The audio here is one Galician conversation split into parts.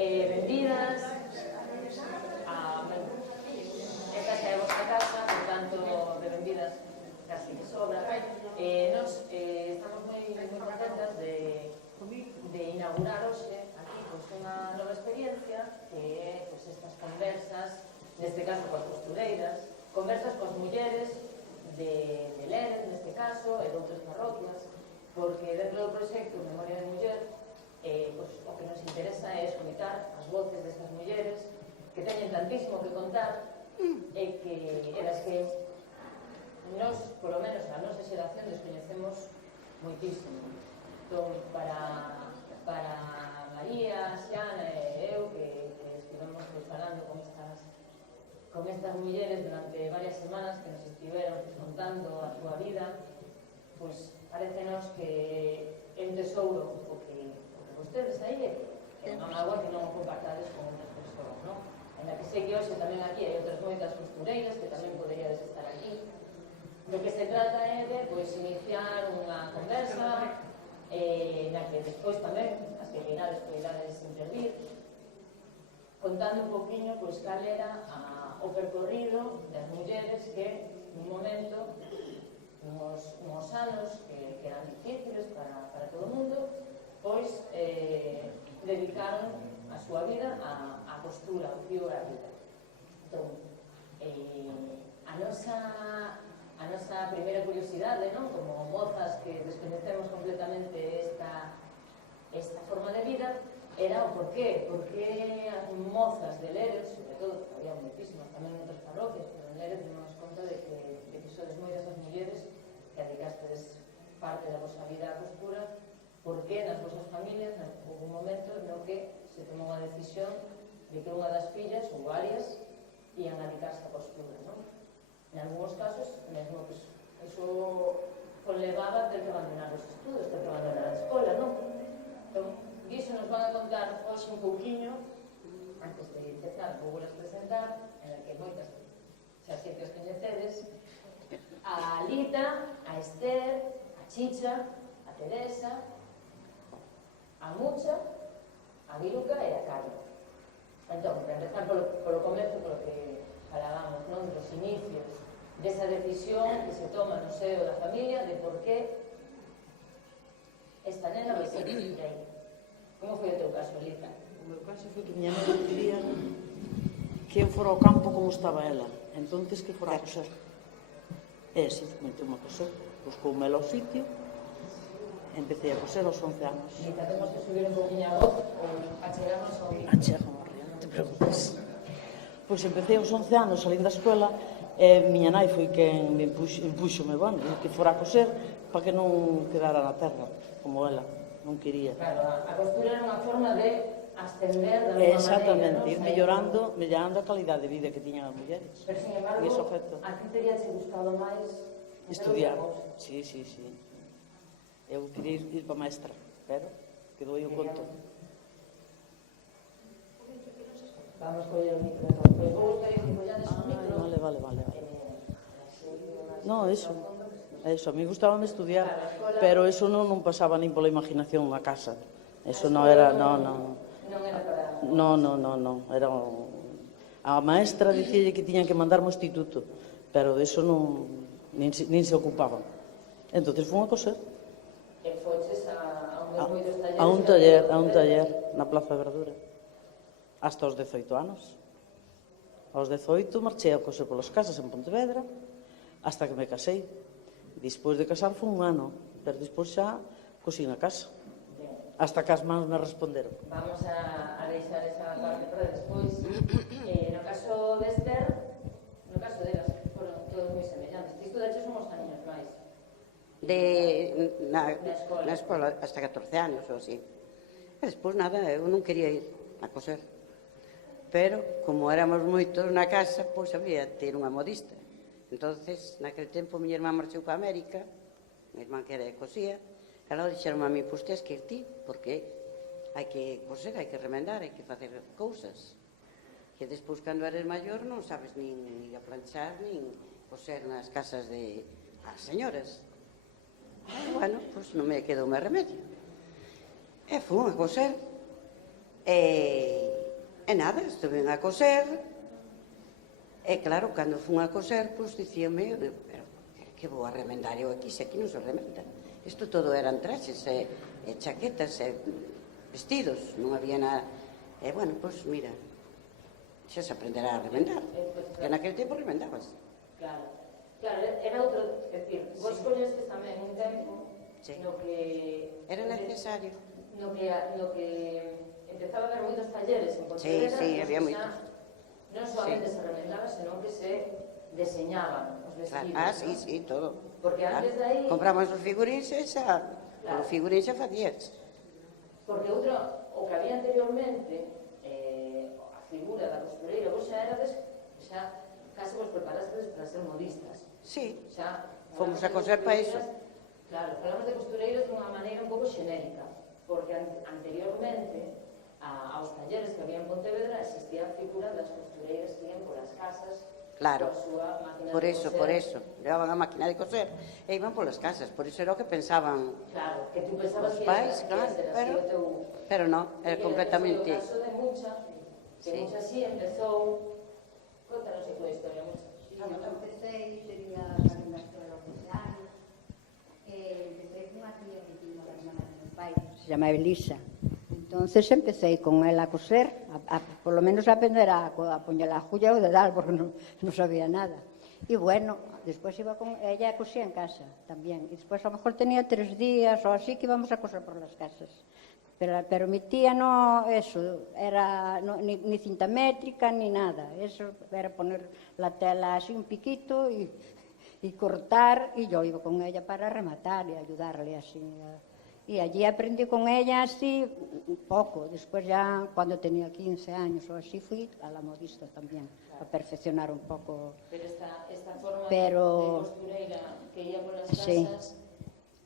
Benvidas a esta é a vosa casa, por tanto, de benvidas casi que sobra. Nos estamos moi contentas de inaugurar hoxe aquí unha nova experiencia que é estas conversas, neste caso coas costureiras, conversas coas mulleres de Lérez, neste caso, e de outras parroquias, porque dentro do proxecto Memoria de Muller o que nos interesa é escutar as voces destas mulleres que teñen tantísimo que contar e das que nos, polo menos a nosa xeración, descoñecemos moitísimo. Entón, para María, Xiana e eu, que estivemos falando con estas mulleres durante varias semanas que nos estiveron contando a súa vida, pois parécenos que é un tesouro o que vostedes aí é unha mágoa que non o compartades con outras persoas, non? En la que sei que hoxe tamén aquí hai outras moitas costureiras que tamén poderíades estar aquí. Do que se trata é de iniciar unha conversa na que despois tamén as que queirades intervir, contando un poquinho cal era o percorrido das mulleres que nun momento, nos anos que eran difíciles para todo o mundo, pois dedicaron a súa vida á postura, ao fío e á vida. Entón, a nosa primeira curiosidade, non? Como mozas que desconhecemos completamente esta forma de vida, era o porqué. Porqué as mozas de Lérez, sobre todo, había moitísimas tamén en outras parroquias, pero en Lérez demos conta de que sodes moitas as mulleres que dedicastes parte da vosa vida á postura, porque nas vosas familias houve un momento no que se tomou a decisión de que unha das fillas, ou varias, ian a dedicarse á postura, non? En algúns casos, mesmo que iso conlevaba ter que abandonar os estudos, ter que abandonar a escola, non? Entón, diso nos van a contar hoxe un pouquiño, antes de empezar, vou volas presentar, en la que moitas xa sei que os coñecedes, a Lita, a Esther, a Chicha, a Teresa, a Mucha, a Viruca e a Carla. Entón, para empezar polo comezo, polo que falábamos, non? Dos inicios desa decisión que se toma no seo da familia de por qué esta nena vai ser rei. Como foi o teu caso, Lita? O meu caso foi que miña mãe quería que eu fora ao campo como estaba ela, entonces que fora a coser. E si, meteu-me a coser, buscoume ela ao sitio. Empecé a coser aos 11 anos. Lita, temos que subir un poquinho a voz ou achegarnos ao vídeo. Achegamos arriba, non te preocupes. Pois empecé aos 11 anos, salín da escola, e miña nai foi quen me impúxome, bueno, que fora a coser para que non quedara na terra, como ela, non quería. Claro, a costura era unha forma de ascender da mesma maneira, ir mellorando a calidade de vida que tiñan as mulleres. Pero, sin embargo, a ti teria che gustado máis estudiar. Sí. Eu queria ir para maestra, pero quedou aí o conto. Vamos coller o micro. Vou buscar que collades o micro. Vale. No, eso, a mí gustaba estudiar, pero eso non pasaba nin pola imaginación na casa. Eso non era, non era a maestra dicíalle que tiñan que mandarme ao instituto, pero de eso nin se ocupaban. Entonces fun a coser. E foches a un taller na Plaza de Verdura hasta os 18 anos. Aos 18 marchei a coser polas casas en Pontevedra hasta que me casei. Despois de casar foi un ano, pero despois xa cosí na casa hasta que as mans me responderon. Vamos a deixar esa parte para despois. No caso de Esther, no caso delas, foron todos moi semellantes. Ti estudaches uns anos máis na escola hasta 14 anos ou así. E despois nada, eu non quería ir a coser, pero como éramos moitos na casa, pois había de ter unha modista. Entonces, naquele tempo miña irmá marchou para América, miña irmá que era de cosía, e logo dixeron a mí, pois tens que ir ti, porque hai que coser, hai que remendar, hai que facer cousas que despois cando eres maior non sabes nin ir a planchar nin coser nas casas de as señoras. Bueno, pois non me quedou máis remedio. E fun a coser e E nada, estuve a coser, e claro, cando fun a coser, pois dicíame, pero que vou a remendar eu aquí, se aquí non se remenda. Isto todo eran traxes e chaquetas e vestidos, non había nada. E, bueno, pois, mira, xa se aprenderá a remendar, que naquele tempo remendabas. Claro, era outro, é dicir, vos colestes tamén un tempo no que... Era necesario. No que empezaba a haber moitos talleres en Pontevedra. Sí, había moitos. Non solamente se remendaba, senón que se deseñaban os vestidos. Sí, todo. Porque antes de aí... Compramos os figuríns e xa, os figuríns xa facías. Porque outro, o que había anteriormente, a figura da costureira, vos xa erades, xa case vos preparastes para ser modistas. Sí, Xa fomos a coser para iso. Claro, falamos de costureiros dunha maneira un pouco xenérica, porque anteriormente aos talleres que había en Pontevedra existía a figura das costureiras que iban polas casas. Claro, coa súa máquina por de eso, coser. levaban a máquina de coser e iban polas casas, por iso era o que pensaban Claro, que tú pensabas os que pais, ia ser así o teu... pero non, era completamente... E o caso de Mucha, que Mucha sí empezou... Contanos a tua historia, Mucha. Empecé, sería cando nas 12 anos, empecé cunha tía que tiña a irmã do meu pai, se chama Elisa. Entonces empecé con ela a coser, polo menos a aprender a poñer a agulla o dedal, porque non sabía nada. E bueno, despois iba con ella a cosía en casa tamén. E despois a lo mejor tenía 3 días ou así que íbamos a coser por las casas. Pero mi tía no, eso, era ni cinta métrica ni nada. Eso era poner la tela así un piquito y cortar, y yo iba con ella para rematar y ayudarle así. Y allí aprendí con ella así un poco. Después ya cuando tenía 15 años o así fui a la modista también, a perfeccionar un poco. Pero esta forma de costureira que ia por las casas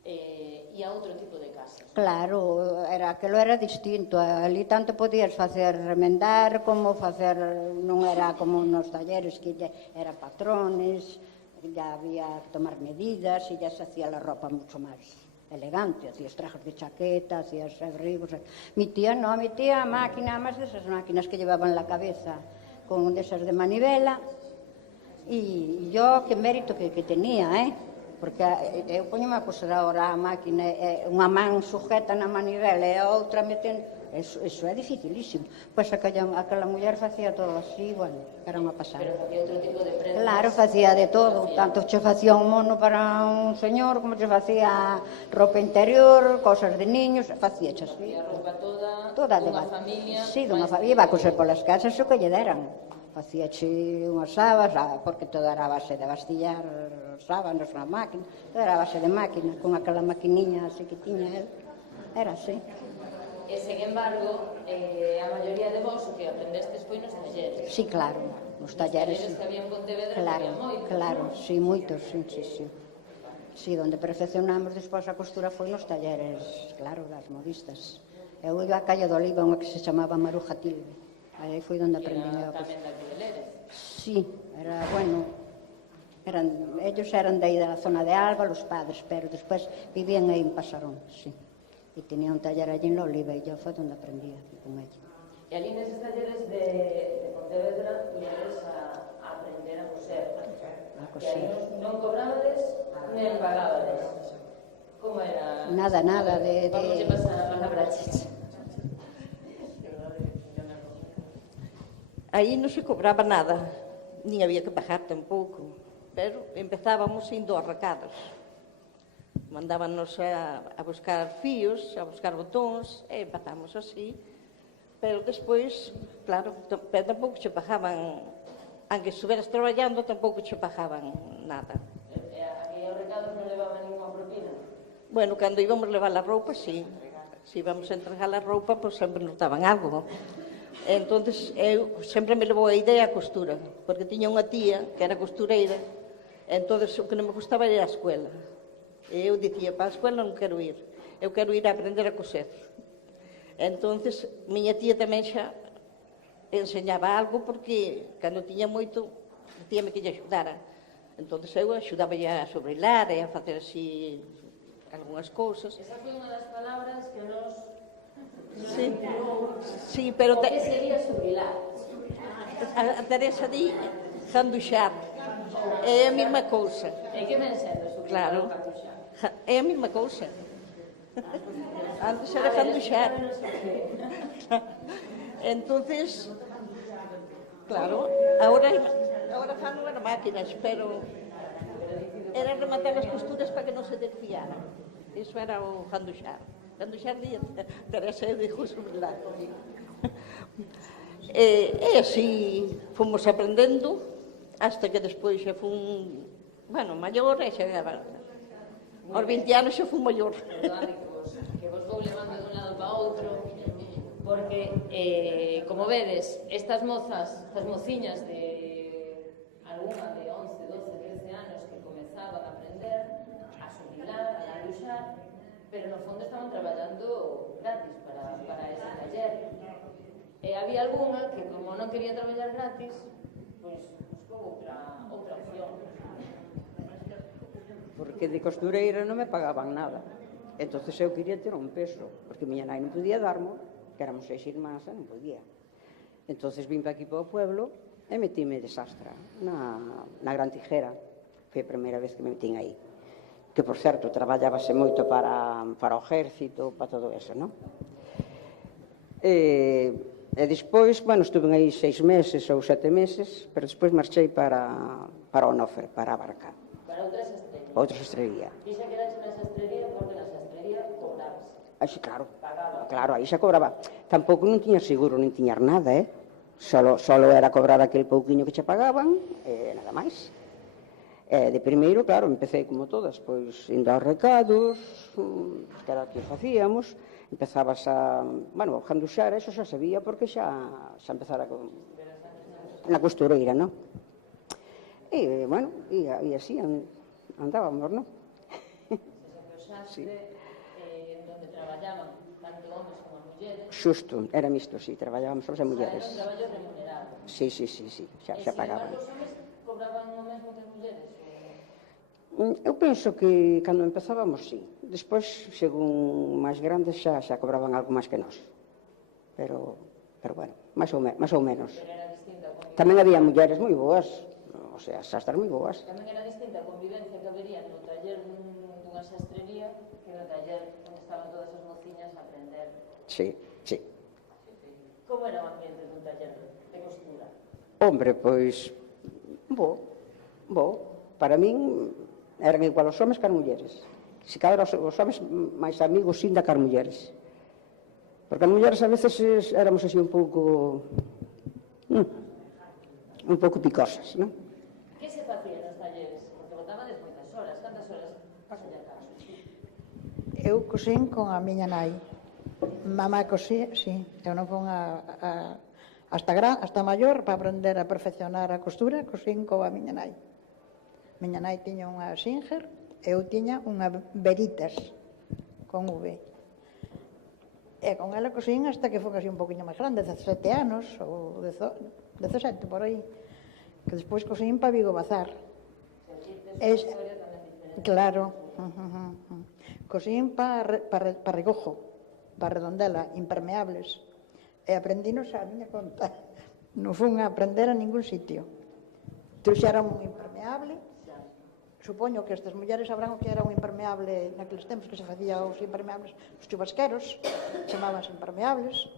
e a outro tipo de casas. Claro, aquilo era distinto. Ali tanto podías facer remendar como facer, non era como nos talleres que era patrones, ya había que tomar medidas e ya se hacía la ropa mucho máis elegante, hacías trajes de chaqueta, hacías abrigos. Mi tía no, mi tía máquina, más de esas máquinas que llevaban la cabeza, con de esas de manivela, y yo, qué mérito que tenía, porque eu poñome a coser agora a máquina, unha man sujeta na manivela e a outra metendo, eso é dificilísimo. Pois aquela muller facía todo así, bueno, era unha pasada. Pero facía outro tipo de prendas. Claro, facía de todo, tanto che facía un mono para un señor, como che facía roupa interior, cosas de niños, facía así. Facía roupa toda Dunha familia. Sí, dunha familia, iba a coser polas casas o que lle deran. Facíache unhas sabas, porque todo era a base de bastillar sábanos na máquina, todo era a base de máquina, con aquela maquiniña así que tiña él, era así. E, sen embargo, a maioría de vos o que aprendestes foi nos talleres. Sí, claro, nos talleres. Os talleres que había en Pontevedra Claro, había moitos. claro, sí, moitos, sí. Sí, donde perfeccionamos despois a costura foi nos talleres, claro, das modistas. Eu iba a Calle do Oliva, unha que se chamaba Maruja Tilbe. Aí foi onde aprendí a costura. Tamén da que Leres. Sí, era, bueno, ellos eran de aí da zona de Alba, los padres, pero despois vivían aí en Pasarón, sí. E tenía un taller allí en La Oliva e yo foi onde aprendí aquí con ella. E ali neses talleres de Pontevedra iades a aprender a coser. A Que aí coser. non cobrabades nen pagábades. Como era? Nada, Vamos a pasar a palabra a Chicha. Aí non se cobraba nada, nin había que pagar tampouco, pero empezábamos indo aos recados. Mandábanos a buscar fíos, a buscar botóns, e empezamos así. Pero despois, claro, pero tampouco che pagaban, aunque estuveras traballando, tampouco che pagaban nada. E aquí aos recados non levaban ninguna propina? Bueno, cando íbamos levar a roupa, sí. Se íbamos a entregar a roupa, pois sempre nos daban algo. Entonces, eu sempre me levou a idea a costura, porque tiña unha tía que era costureira, entonces o que non me gustaba era a escuela. E eu dicía, para a escuela non quero ir, eu quero ir a aprender a coser. Entonces, miña tía tamén xa enseñaba algo, porque cando tiña moito, dicíame que lle axudara. Entonces, eu axudaba a sobrelar e a facer así algunhas cousas. Esa foi unha das palabras que nos... Sí, Sí, pero O que sería subilar? a Teresa di janduxar. É a mesma cousa. E que ven sendo subilar Claro. ou cantuxar? É a mesma cousa. Antes era janduxar. Entonces, claro, ahora fan as máquinas, pero era rematar as costuras para que non se desfiaran. Iso era o janduxar. Janduxar di Teresa de Jusubilar. E así fomos aprendendo hasta que despois xa fun, maior e xa aos 20 anos xa fun maior. Que vos vou levando dun lado para outro, porque, como vedes, estas mociñas de alguna de 11, 12, 13 anos que comezaban a aprender a subilar, a ganduxar, pero no fondo estaban traballando gratis para ese taller. E había alguna que, como non quería traballar gratis, pois buscou outra opción. Porque de costureira non me pagaban nada. Entonces eu quería ter un peso, porque miña nai non podía darmo, que éramos 6 irmás, e non podía. Entonces vim para aquí para o pueblo e metíme de sastra na Gran Tijera. Foi a primeira vez que me metín aí. Que, por certo, traballábase moito para o exército, para todo eso, non? E despois, estuve aí 6 meses ou 7 meses, pero despois marchei para Onofre, para a Barca. Para outra sastrería. Outra sastrería. Dixa que eras na sastrería porque na sastrería cobrabas. Sí, claro. Claro, aí xa cobraba. Tampouco non tiña seguro, nin tiñar nada, Solo era cobrar aquel pouquiño que che pagaban, nada máis. De primeiro, claro, empecé como todas, pois, indo aos recados, que era o que facíamos, empezabas a janduxar, eso xa sabía, porque xa empezara na costureira, non? E, e así andábamos, non? O xastre, donde traballaban tanto homes como mulleres. Xusto, era misto, sí, traballábamos só as mulleres. Era un traballo remunerado. Sí, xa pagaban. E, sin embargo, os homes cobraban o mesmo que as mulleres? Eu penso que cando empezábamos, sí. Despois, según máis grandes, xa cobraban algo máis que nós. Pero máis ou menos. Pero era distinta a convivencia. Tamén había mulleres moi boas, o sea, sastras moi boas. Tamén era distinta a convivencia que habería no taller dunha sastrería que no taller onde estaban todas as mociñas a aprender. Sí. Como era o ambiente dun taller de costura? Hombre, pois, para min eran igual os homes que as mulleres. Se cadra os homes máis amigos sin da que as mulleres. Porque as mulleres a veces éramos así un pouco picosas, non? Que se facía nos talleres? Porque botávades moitas horas. Cantas horas pasalle a caso? Eu cosín con a miña nai. Mamá cosía, sí. Eu non fun hasta maior para aprender a perfeccionar a costura, cosín con a miña nai. Miña nai tiña unha Singer, eu tiña unha Veritas con V. E con ela cosín hasta que fun así un poquinho máis grande, 17 anos ou 17 por aí. Que despois cosín para Vigo Bazar. Claro. Cosín para Regojo, para Redondela, impermeables. E aprendinos a miña conta. Non fun a aprender a ningún sitio. Trouxeran un impermeable. Supoño que estas mulleres sabrán o que era un impermeable naqueles tempos que se facía os impermeables, os chubasqueros, chamábanse impermeables.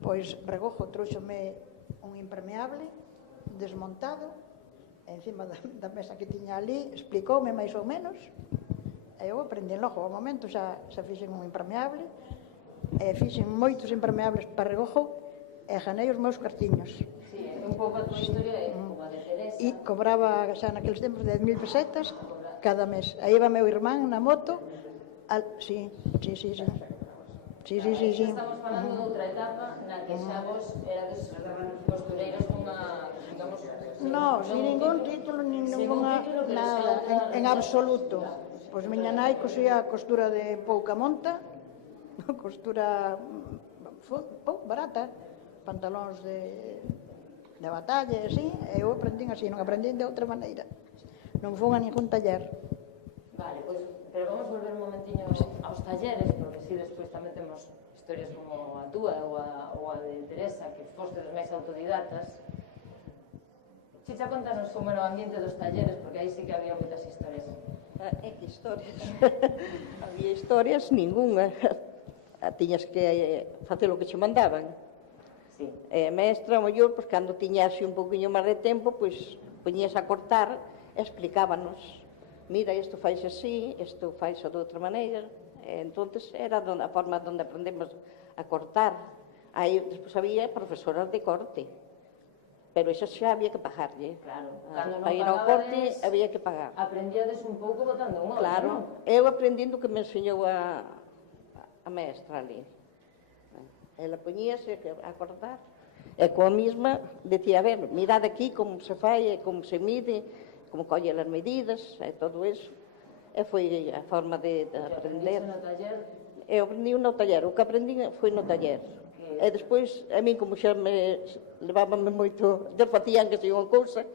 Pois Regojo trouxome un impermeable desmontado encima da mesa que tiña ali, explicoume máis ou menos, e eu aprendi logo, ao momento xa fixen un impermeable, e fixen moitos impermeables para Regojo, e ganei os meus cartiños. Sí, un pouco a tua historia é como a de Teresa. E cobraba xa naqueles tempos 10.000 pesetas cada mes. Aí iba meu irmán na moto. Sí. Estamos falando de outra etapa na que xa vos erades costureiras cunha, digamos... No, sin ningún título, ninguna nada, en absoluto. Pois miña nai cosía costura de pouca monta, costura barata, pantalóns de batalla e así, e eu aprendín así, non aprendín de outra maneira. Non fun a ningún taller. Vale, pois, pero vamos volver un momentiño aos talleres, porque si despois tamén temos historias como a túa ou a de Teresa, que foste dos máis autodidatas, Chicha, contanos como era o ambiente dos talleres, porque aí sí que había moitas historias. Que historias? Había historias ningunha. Tiñas que facer o que che mandaban. Sí. E a mestra, ao mellor, pois, cando tiñas un pouquinho máis de tempo, pois, poñías a cortar e explicábanos. Mira, isto fais así, isto fais de outra maneira. E, entonces, era a forma onde aprendemos a cortar. Aí, despois, había profesoras de corte. Pero eso xa había que pagarlle. Claro. Cando non Para ir ao corte pagabades, había que pagar. aprendíades un pouco botando un ollo, Claro, non? eu aprendendo que me enseñou a mestra ali. Ela poñíase a cortar, e coa mesma decía, a ver, mirad aquí como se fai, como se mide, como colle as medidas, e todo eso. E foi a forma de aprender. No taller, Eu aprendi no taller, o que aprendi foi no taller. E despois, a mí, como xa me levábame moito, já facían que se unha cousa,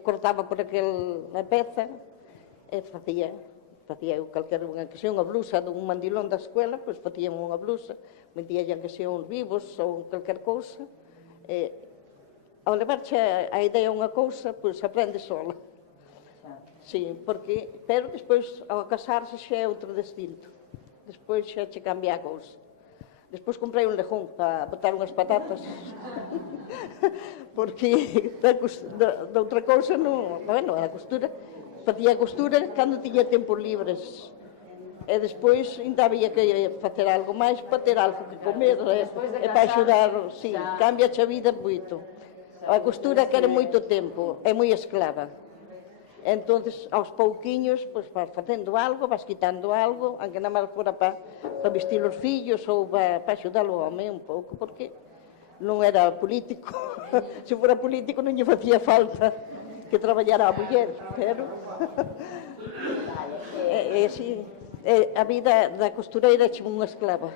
cortaba por aquela peza, e facía eu calquera unha que sea unha blusa dun mandilón da escuela, pois facían unha blusa, metía que sea uns vivos ou calquer cousa. Ao levarche a idea unha cousa, pois aprende sola. Sí, porque, pero despois, ao casarse, xa é outro distinto. Despois xa che cambia a cousa. Despois comprei un lejón para botar unhas patatas. Porque da outra cousa, bueno, a costura, facía costura cando tiña tempos libres. E despois ainda había que facer algo máis para ter algo que comer, e para axudar, sí, cambia a vida moito. A costura quere moito tempo, é moi esclava. Entonces, aos pouquiños, pois, vas facendo algo, vas quitando algo, aunque nada máis fora para vestir os fillos ou para axudar o home un pouco, porque non era político. Se fora político non lle facía falta que traballara a muller, pero... sí, a vida da costureira é unha esclava,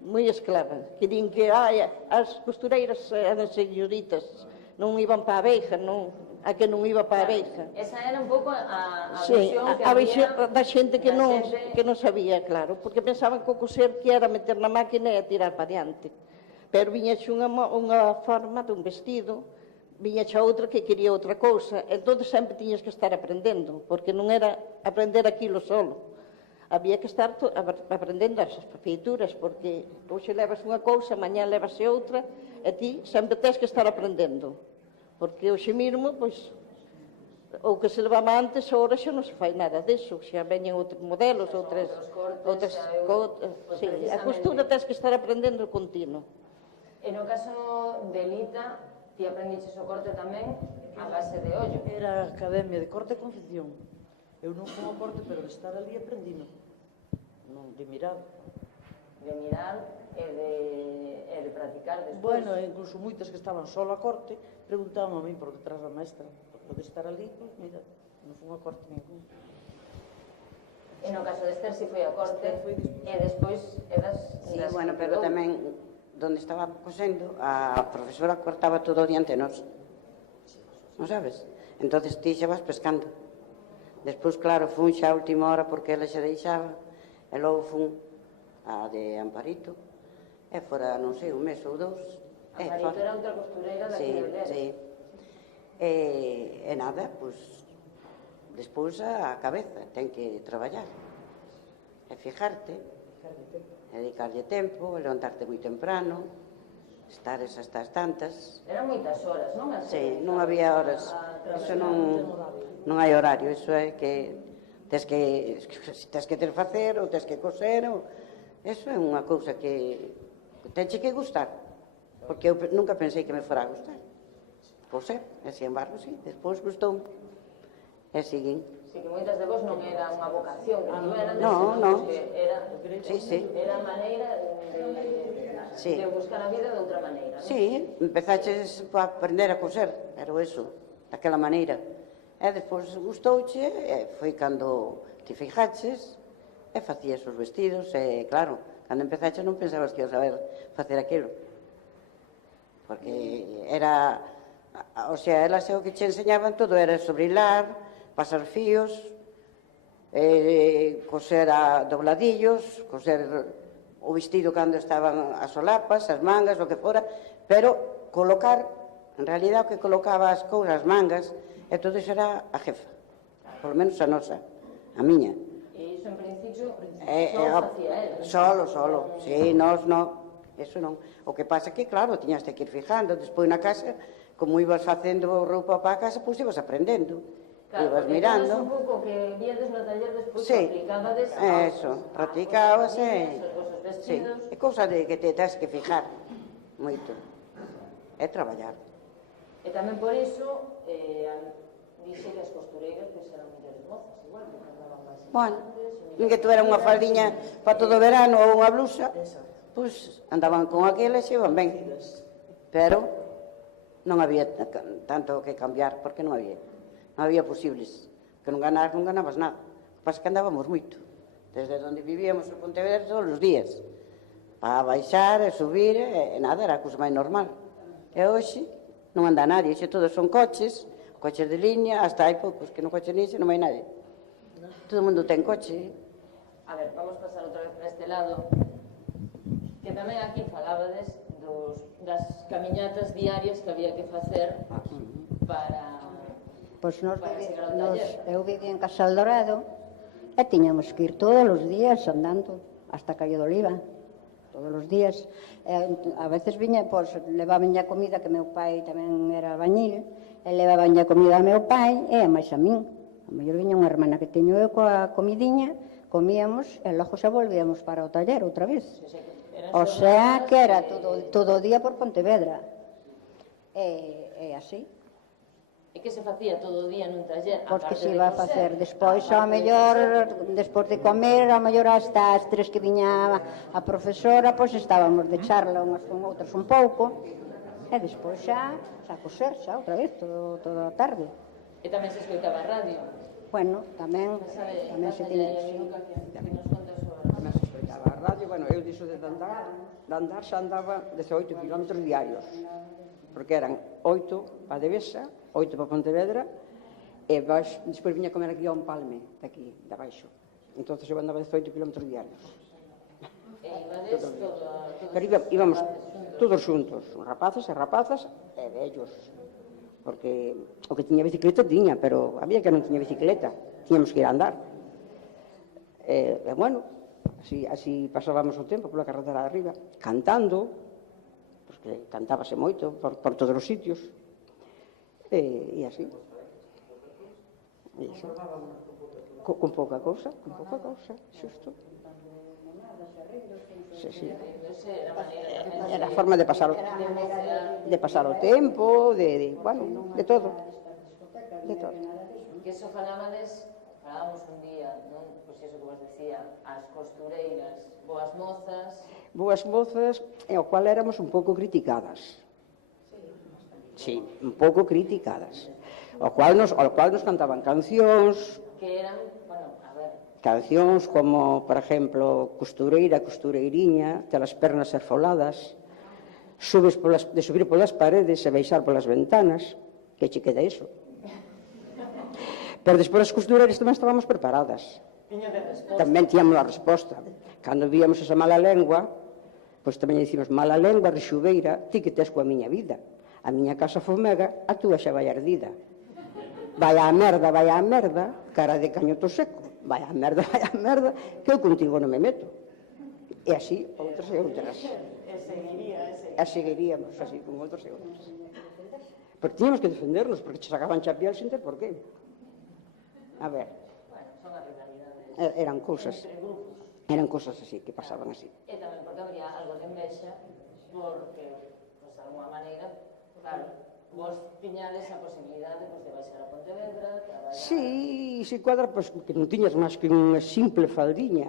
moi esclava, que din que as costureiras eran señoritas, non iban para a abeja, non... a que non iba para a abeja. Esa era un pouco a Sí, visión que a visión había da xente que da non, xente. que non sabía, claro, porque pensaban que o coser que era meter na máquina e tirar para diante. Pero viñaxe unha forma dun vestido, viñaxe a outra que quería outra cousa, entón sempre tiñas que estar aprendendo, porque non era aprender aquilo solo. Había que estar aprendendo as feituras, porque hoxe levas unha cousa, mañá levase outra, e ti sempre tens que estar aprendendo. Porque hoxe mesmo, pois, o que se levaba antes, ahora xa non se fai nada deso, xa veñen outros modelos, outras sí, a costura tens que estar aprendendo continuo. E no caso de Lita, ti aprendiches o corte tamén a base de ollo. Era a Academia de Corte e Confección. Eu non como corte, pero de estar ali aprendino. Non, de mirar. De mirar e de practicar despois. Bueno, incluso moitas que estaban solo a corte preguntaban a mí por detrás da maestra. Pode estar ali, pois, mira, non foi a corte ningún. E no caso de Esther si foi a corte, e despois eras... Sí, bueno, pero tamén, donde estaba cosendo, a profesora cortaba todo diante de nós. Non sabes? Entonces ti xa vas pescando. Despois, claro, fun xa a última hora porque ela xa deixaba, e logo fun a de Amparito, e fora, non sei, un mes ou dous. Amparito era outra costureira da que de Sí. E nada, pois, despois a cabeza, ten que traballar. E fijarte, dedicarlle tempo, levantarte moi temprano, estar esas tantas. Eran moitas horas, non? Sí, non había horas. Eso non hai horario, eso é que tes que ter facer, ou tes que coser, ou... Eso é unha cousa que tenche que gustar, porque eu nunca pensei que me fora a gustar. Coser, e sin embargo, sí, despois gustou. E seguín. Sí, que moitas de vos non era unha vocación que tiveran, No. Era a maneira de buscar a vida de outra maneira, non? Sí, empezaches a aprender a coser, era eso, daquela maneira. E despois gustouche, e foi cando te fijaches, e facías os vestidos, e claro, cando empezaches non pensabas que ias saber facer aquilo. Porque era, o sea, elas o que che enseñaban todo era sobre hilar, pasar fíos, coser a dobladillos, coser o vestido cando estaban as solapas, as mangas, o que fora, pero colocar, en realidad o que colocaba as cousas, as mangas, e todo iso era a jefa, polo menos a nosa, a miña. E iso en principio só facía ela. Solo, sí, nós non, eso non. O que pasa que, claro, tiñas que ir fijando, despois na casa, como ibas facendo roupa para a casa, pois ibas aprendendo, Claro, ibas porque mirando. un pouco que viades no taller despois Sí, aplicabades eso, practicabas, os sí, vestidos. é cousa de que te tens que fijar moito, é traballar. E tamén por iso, dixe que as costureiras pois eran mellores mozas, igual, porque andaban máis Bueno, elegantes, nin que tuvera unha faldiña para todo o verano ou unha blusa, pois andaban con aquela e se iban ben. Pero non había tanto que cambiar, porque non había posibles. Que non ganabas nada. O que pasa é que andábamos moito. Desde onde vivíamos en Pontevedra todos os días. Para baixar e subir, e nada, era a cousa máis normal. E hoxe non anda nadie, xe todos son coches de línea, hasta hai poucos que non coche nixe, non hai nadie. Todo o mundo ten coche. A ver, vamos pasar outra vez para este lado. Que tamén aquí falabades das camiñatas diarias que había que facer para... Pois para chegar ao taller. eu vivía en Casal Dorado e tiñamos que ir todos os días andando hasta Calle de Oliva, todos os días. A veces viña, pois, levaban a comida, que meu pai tamén era albañil, e levaban a comida a meu pai e a máis a min. A mellor viña unha hermana que teño eu coa comidiña, comíamos e logo xa volvíamos para o taller outra vez. O sea que era todo o día por Pontevedra. E así. E que se facía todo o día nun taller? Pois que aparte se de iba a coser, facer despois, ao aparte de mellor, coser. despois de comer, ao mellor hasta as 3 que viña a profesora, pois estábamos de charla unhas con outras un pouco, e despois xa coser, xa outra vez, toda a tarde. E tamén se escoitaba a radio. Bueno, tamén se tiña, sí. Que nos conta a súa... Tamén se escoitaba a radio, bueno, eu dixo de andar xa andaba 18 km diarios, porque eran 8 para Devesa, 8 para Pontevedra, e despois viña a comer aquí a un palme, daqui, de abaixo. Entón eu andaba 18 km diarios. E ibades Pero íbamos todos xuntos, rapaces e rapazas e vellos, porque o que tiña bicicleta tiña, pero había que non tiña bicicleta, tiñamos que ir a andar. E bueno, así pasábamos o tempo pola carretera de arriba, cantando, porque cantábase moito por todos os sitios, e así. Con pouca cousa, xusto. Sí. Era a forma de pasar o tempo, bueno, de todo. Que eso falábamos un día, non? Pois iso que vos decía, as costureiras, boas mozas, e ao cual éramos un pouco criticadas. Sí, un pouco criticadas. Ao cual nos cantaban cancións, que eran, bueno, a ver, cancións como, por exemplo, costureira, costureiriña, te las pernas esfoladas, de subir polas paredes e baixar polas ventanas, que che queda iso. Pero despois as costureiras tamén estábamos preparadas. Tamén tíamos a resposta. Cando víamos esa mala lengua, pois tamén dicimos, mala lengua, rexubeira, ti que tes coa miña vida. A miña casa fomega, a túa xa vai ardida. Vai á merda, cara de cañoto seco. Vai á merda, que eu contigo non me meto. E así, outras e outras. E seguiríamos así, con outras e outras. Porque tíamos que defendernos, porque che sacaban chapial sin ter por qué. A ver. son as rivalidades. Eran cousas así, que pasaban así. E tamén porque habría algo de envexa, porque, pues, de alguma maneira, claro, vos tiñades a posibilidade de baixar a Pontevedra, traballar... Sí, cuadra, pois, que non tiñas máis que unha simple faldiña,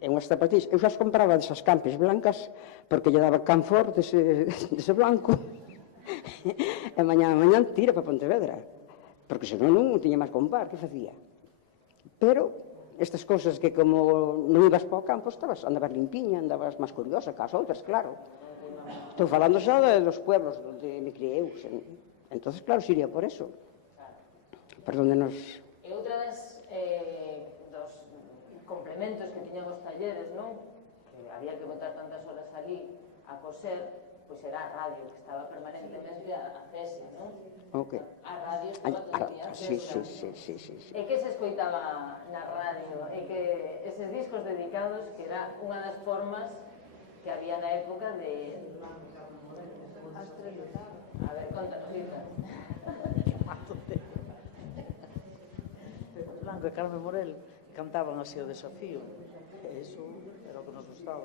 e unhas zapatillas. Eu xa as compraba desas campes blancas, porque lle daba canfor dese blanco, e mañán tira para Pontevedra, porque senón non tiña máis comprar, que facía? Pero estas cousas que como non ibas para o campo, andabas limpiña, andabas máis curiosa que as outras, claro. Estou falando xa dos pueblos onde me criei eu. Entonces, claro, sería por eso. Por donde nos... E outra dos complementos que tiñan os talleres, non? Que había que botar tantas horas ali a coser, pois era a radio, que estaba permanentemente a cese, non? Ok. A radio estaba todo o día Sí, acesa. sí. E que se escoitaba na radio, e que eses discos dedicados, que era unha das formas que había na época de... A ver, contanos, Rita. Blanco e Carmen Morel cantaban así o desafío. E iso era o que nos gustaba.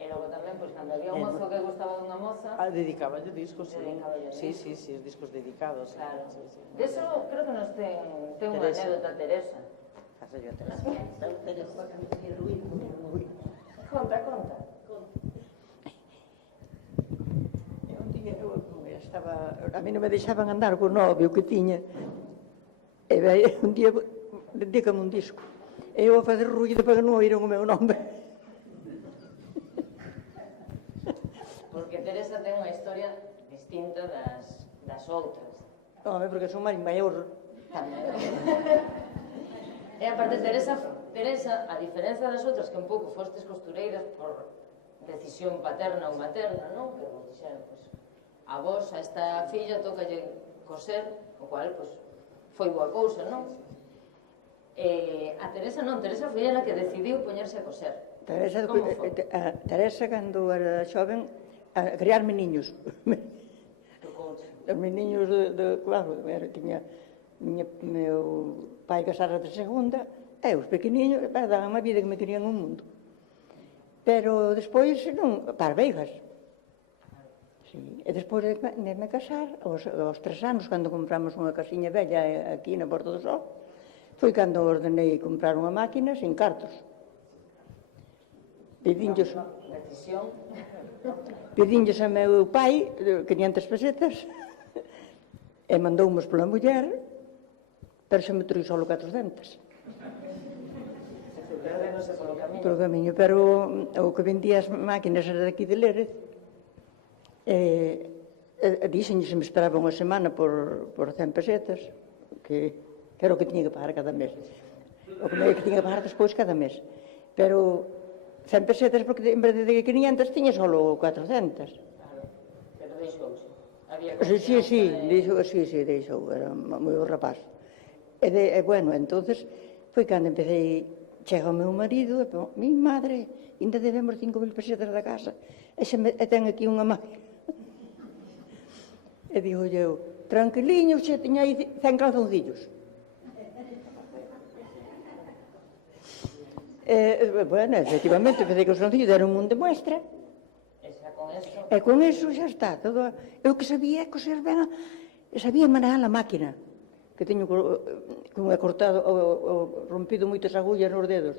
E logo tamén, pois, cando había un mozo que gustaba dunha moza... Dedicaballe discos, sí. Dedicaballe Sí, discos. os discos dedicados. Claro. Sí, sí. De eso creo que nos ten unha Teresa. anécdota, Teresa. Fazo yo Teresa. Conta, conta. Un día eu estaba, a mí non me deixaban andar co novio que tiña. E un día dedícame un disco. E eu a fazer ruido para que non oíran o meu nome. Porque Teresa ten unha historia distinta das outras. Home, porque son máis maior. E aparte, Teresa, a diferenza das outras, que un pouco fostes costureiras por decisión paterna ou materna, non? Que vos dixeron, pois, a vos, a esta filla, tócalle coser, o cual, pois, foi boa cousa, non? A Teresa non, Teresa foi ela que decidiu poñerse a coser. Como foi? Teresa, cando era xoven, a criarme niños. Tocouche. Os niños, claro, tiña meu pai casara de segunda, e os pequeniños, daban a vida que me querían un mundo. Pero despois, non, para veigas. Sí. E despois de me casar, aos 3 anos, cando compramos unha casiña bella aquí na Porta do Sol, foi cando ordenei comprar unha máquina sin cartos. Pedinlles a meu pai 500 pesetas e mandoumos pola muller, pero se me trouxe só 400. Perdéndose polo camiño. Polo camiño, pero o que vendía as máquinas era daqui de Lérez. Dixenlle se me esperaba unha semana por 100 pesetas, que era o que tiña que pagar cada mes. O que tiña que pagar despois cada mes. Pero 100 pesetas, porque en vez de 500 tiña só 400. Claro, pero deixouse. Había Sí, deixou, era moi o rapaz. E bueno, entonces, foi cando empecé, chega o meu marido, e mi madre, ainda debemos 5.000 pesetas da casa, e ten aquí unha máquina. E digo eu, tranquiliño, xe tiña aí 100 calzoncillos. Bueno, efectivamente, empecé que os calzoncillos deron un de muestra, e con eso xa está. Eu que sabía coser ben, sabía manejar a máquina, que teño cortado, rompido moitas agullas nos dedos,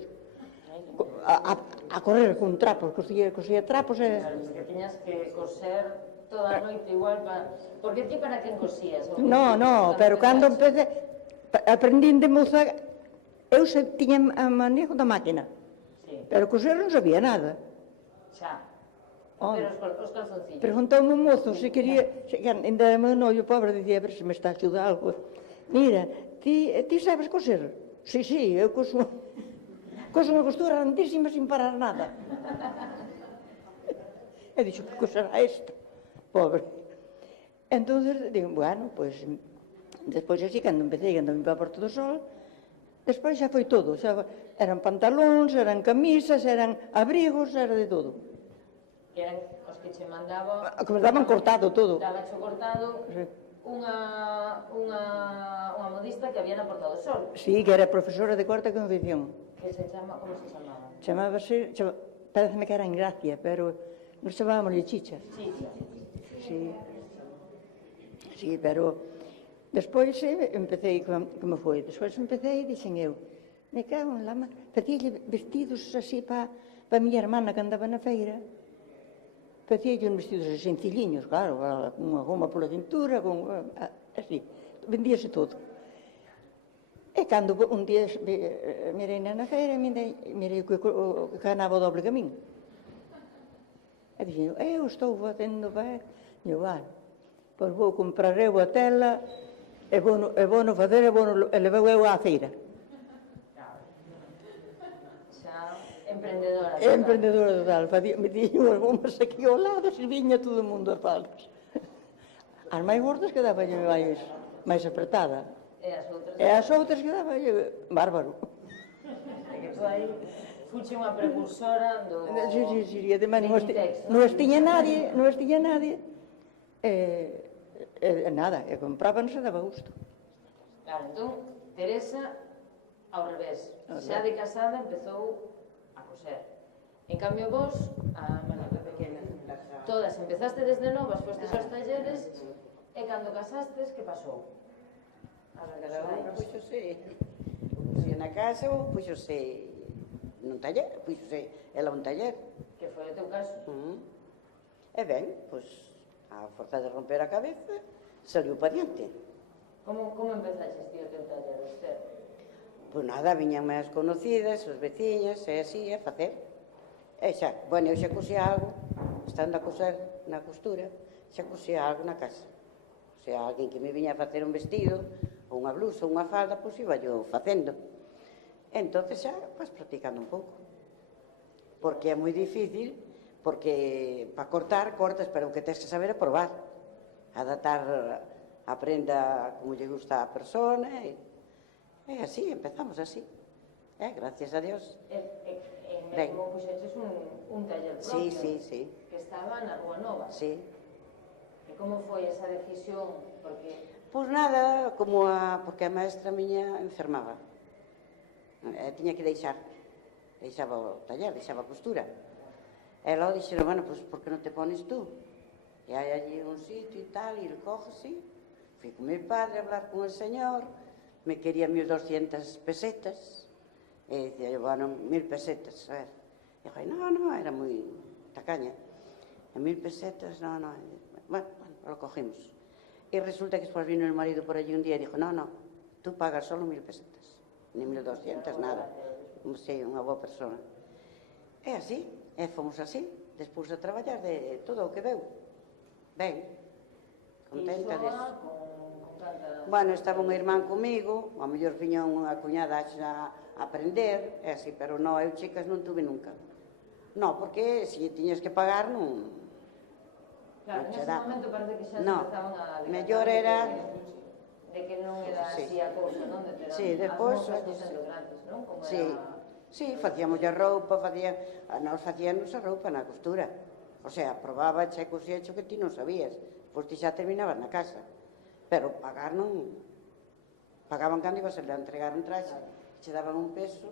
a correr con trapos, cosía trapos e... Claro, que tiñas que coser toda a noite igual para... Porque ti para quen cosías? No, pero cando empecé, aprendín de moza, eu tiña a manejo da máquina, pero coser non sabía nada. Xa. Pero os calzoncillos. Preguntoume un mozo se quería, ainda o meu novio pobre dicía, a ver se me está a axudar algo. Mira, ti sabes coser? Sí, eu coso unha costura grandísima sin parar nada. E dixo, que cosa era esta? Pobre. Entonces, digo, bueno, pues, despois así, cando empecé, cando me iba a Porto do Sol, despois xa foi todo. Eran pantalóns, eran camisas, eran abrigos, era de todo. Que eran os que che mandaban... Que me daban cortado todo. Daban cortado unha modista que había na Porta do Sol. Sí, que era profesora de corte e confección. Que se chama, como se chamaba? Chamábase, pareceme que era en Gracia, pero nos chamábamoslle Chicha. Chicha. Sí, pero despois empecé, como foi, despois empecé e dixen eu, me cago en la mano, facíalle vestidos así para miña hermana que andaba na feira, facíalle uns vestidos así sencilliños, claro, con unha goma pola cintura, así, vendíase todo. E cando un día mirei na feira, mirei que ganaba o doble camín. E dixen, eu estou facendo ben, e vale, pois vou comprar eu a tela, e vou no fazer, e levou eu á feira. Xa, emprendedora. Emprendedora total. Metía unhas bombas aquí ao lado e viña todo o mundo as palmas. As máis gordas quedaba máis apretada. E as outras E as outras quedaba bárbaro. é que tú aí fuche unha precursora do... Sí, e ademais non Inditex, as tiña nadie, nada, e comprábanos e daba gusto. Claro, entón, Teresa, ao revés, xa de casada empezou a coser. En cambio vos, a Manuela pequena, todas empezaste desde novas, fostes aos talleres, e cando casastes, que pasou? Cada unha puxose na casa ou puxose nun taller, puxose ela un taller. Que foi o teu caso? E ben, pois, a forza de romper a cabeza, saliu para diante. Como empezaxes ti o teu taller, Esther? Pois nada, viñan máis conocidas, os veciñas, e así, a facer. E xa, bueno, eu xa cosía algo, estando a coser na costura, xa cosía algo na casa. O sea, alguén que me viña a facer un vestido, ou unha blusa, ou unha falda, pois iba yo facendo. Entonces xa, pois, practicando un pouco. Porque é moi difícil, porque para cortar, cortas, pero o que tens que saber é probar. Adaptar a prenda como lle gusta a persona, e así, empezamos así. Gracias a Dios. E mesmo puxeches un taller propio, Sí. que estaba na Rúa Nova. Sí. E como foi esa decisión? Porque... Pois nada, porque a maestra miña enfermaba. Tiña que deixaba o taller, deixaba a costura. E logo dixeron, bueno, pois por que non te pones tú? E hai allí un sitio e tal, e el coge, sí. Fui con mi padre a hablar con el señor, me quería 1.200 pesetas, e dicía, bueno, 1.000 pesetas, a ver. E dije, no, era moi tacaña. E 1.000 pesetas, no. Bueno, lo cogimos. E resulta que despois vino el marido por allí un día e dijo, no, tú pagas solo 1.000 pesetas, ni 1.200, nada. Sí, unha boa persona. E así, fomos así, despois a traballar de todo o que veu. Ben, contenta disso. Bueno, estaba un irmán comigo, ao mellor viña unha cuñada a aprender, e así, pero non, eu chicas non tuve nunca. Non, porque se tiñas que pagar, non... Claro, en ese momento parece que xa se empezaban a... mellor era... De que non era así a cousa, non? De ter as mozas cosendo grandes, non? Sí, facíamos a roupa, nós facíamos a roupa na costura. O sea, probaba, che cosía que ti non sabías, pois ti xa terminabas na casa. Pero pagar non... Pagaban cando ibas a entregar un traxe, che daban un peso,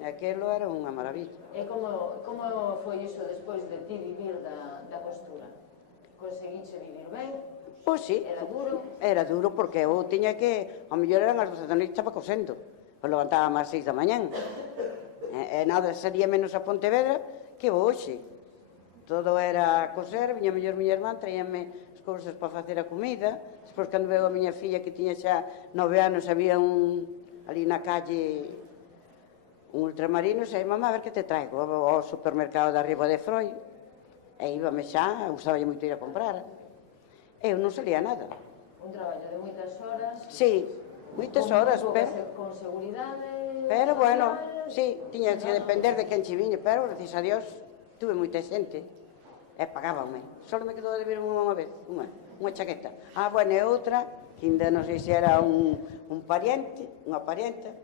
e aquilo era unha maravilla. E como foi iso despois de ti vivir da costura? Conseguiche vivir ben? Pois sí. Era duro? Era duro porque eu tiña que... Ao mellor eran as 12 da noite, estaba cosendo. Pois levantaba máis 6 da mañán. E nada, sería menos a Pontevedra que hoxe. Todo era coser, viña mellor miña irmán, traíame as cousas para facer a comida. Despois, cando veo a miña filla que tiña xa 9 anos, había ali na calle un ultramarino, e mamá, a ver que te traigo ao supermercado de arriba de Froi. E íbame xa, gustaballe moito ir a comprar. Eu non salía nada. Un traballo de moitas horas. Sí, moitas horas, pero... Con seguridade... Pero, bueno, sí, tiña que depender de quen che viña, pero, gracias a Dios, tuve moita xente. E pagábanme. Só me quedou a deber unha vez, unha chaqueta. Bueno, e outra, que ainda non sei se era un pariente, unha parienta,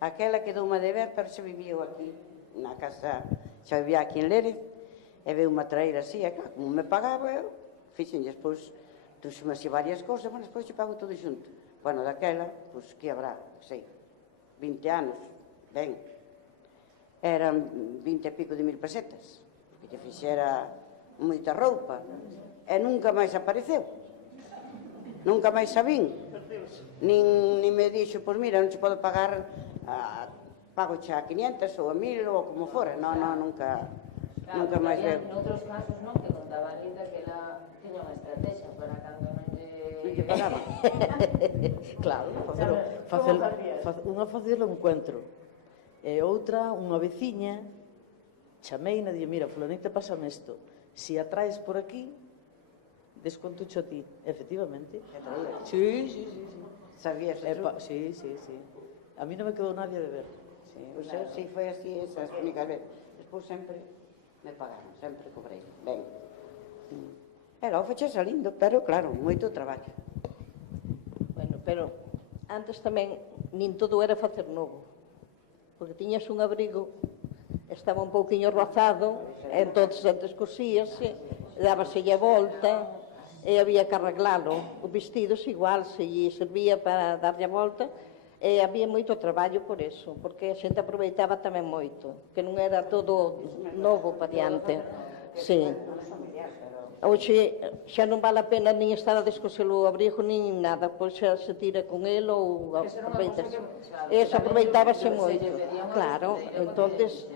aquela quedou-me a deber, pero xa vivía aquí, na casa, xa vivía aquí en Lérez, e veu-me a traer así, e claro, como me pagaba, eu fixen despois, trouxeme así varias cousas, bueno, despois xe pago todo xunto. Bueno, daquela, pois, que habrá, sei, 20 anos, ben, eran 20 e pico de 1.000 pesetas, que te fixera moita roupa, e nunca máis apareceu, nunca máis sabín, nin me dixo, pois mira, non che podo pagar, pago xa 500 ou a 1.000 ou como fora, non, nunca máis veo. Noutros casos, non, que contaba Rita que ela tiña unha estrategia para cando non lle pagaba. Claro, unha facelo o encuentro, e outra, unha veciña, chameina, dille, mira, fulanita, pásame isto, si a traes por aquí, descontucho a ti. Efectivamente. Sí. Sabías eso? Sí. A mí non me quedou nadie de ver. Sí, foi así esas únicas veces. Pois sempre me pagaron, sempre cobrei. Ben. E logo feche salindo, pero claro, moito traballo. Bueno, pero antes tamén nin todo era facer novo, porque tiñas un abrigo, estaba un pouquiño rozado, entonces antes cosíase, dábaselle a volta, e había que arreglalo. Os vestidos igual, se lle servía para darlle a volta, e había moito traballo por eso, porque a xente aproveitaba tamén moito, que non era todo novo para diante. Sí. Hoxe xa non vale a pena nin estar a descoser o abrigo nin nada, pois xa se tira con el ou aproveitase. Eso aproveitábase moito, claro, entonces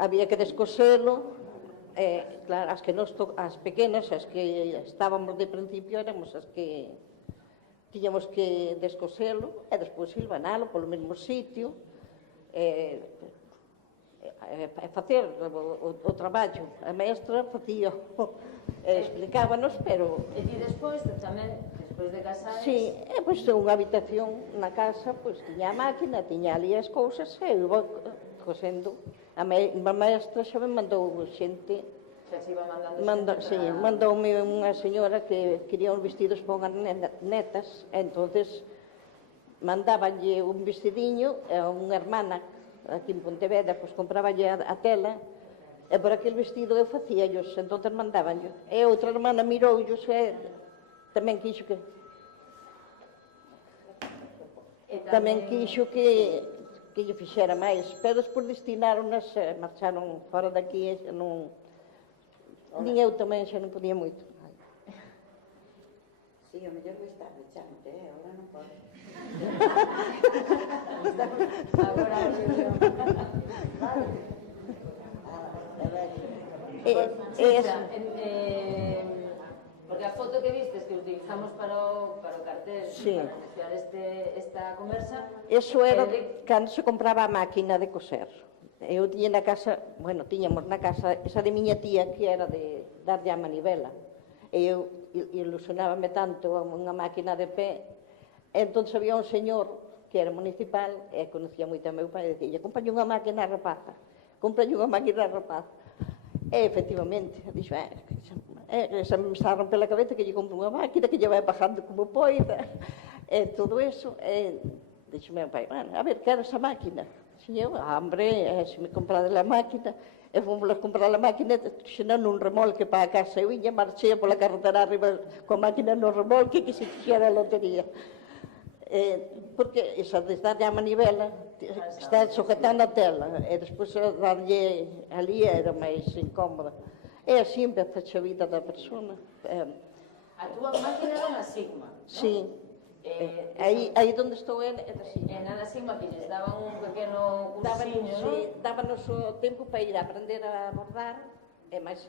había que descoselo, claro, as pequenas, as que estábamos de principio, éramos as que tiñamos que descoselo e despois silvanalo polo mesmo sitio, facer o traballo. A maestra facía, explicábanos, pero... E ti despois, tamén, despois de casar... Sí, pois unha habitación na casa, pois tiña a máquina, tiña ali as cousas, e eu iba cosendo. A maestra xa me mandou xente... Xa se iba mandando... Mandoume unha señora que quería uns vestidos para unhas netas, e entonces mandábanlle un vestidiño a unha hermana aquí en Pontevedra, pois compraballe a tela, e por aquel vestido eu facíallos, entonces mandabanlle. E outra hermana miroullos e tamén quixo que... Tamén quixo que lle fixera máis, pero despois destinaronas, marcharon fora daqui, e non... Nin eu tamén xa non podía moito. Sí, o mellor que está rechante, agora non pode. Agora, porque a foto que vistes que utilizamos para o cartel, sí, para anunciar esta conversa, eso era cando se compraba a máquina de coser. Eu tiña na casa, bueno, tiñamos na casa esa de miña tía que era de darlle a manivela. E eu ilusionábame tanto a unha máquina de pé. Entón había un señor que era municipal e conocía moito a meu pai e dicía, compralle unha máquina a rapaza, compralle unha máquina a rapaza. E efectivamente, dixo, xa me está a romper a cabeza que lle compro unha máquina que lle vai bajando como poida, e todo eso. E dixo meu pai, bueno, a ver, quero esa máquina. Eu, hombre, se me comprade a máquina, e fomos a comprar a máquina, xenando un remolque para a casa. Eu iña marchea pola carretera arriba coa máquina no remolque que se fixera a lotería. Porque esa de darlle a manivela está sujetando a tela, e despois darlle ali era máis incómoda. E así empeza a vida da persona. A túa máquina era unha Sigma, non? Sí. Aí onde estou é da Sigma. E na Sigma que lles daban un pequeno cursiño, non? Dábanos o tempo para ir a aprender a bordar, e máis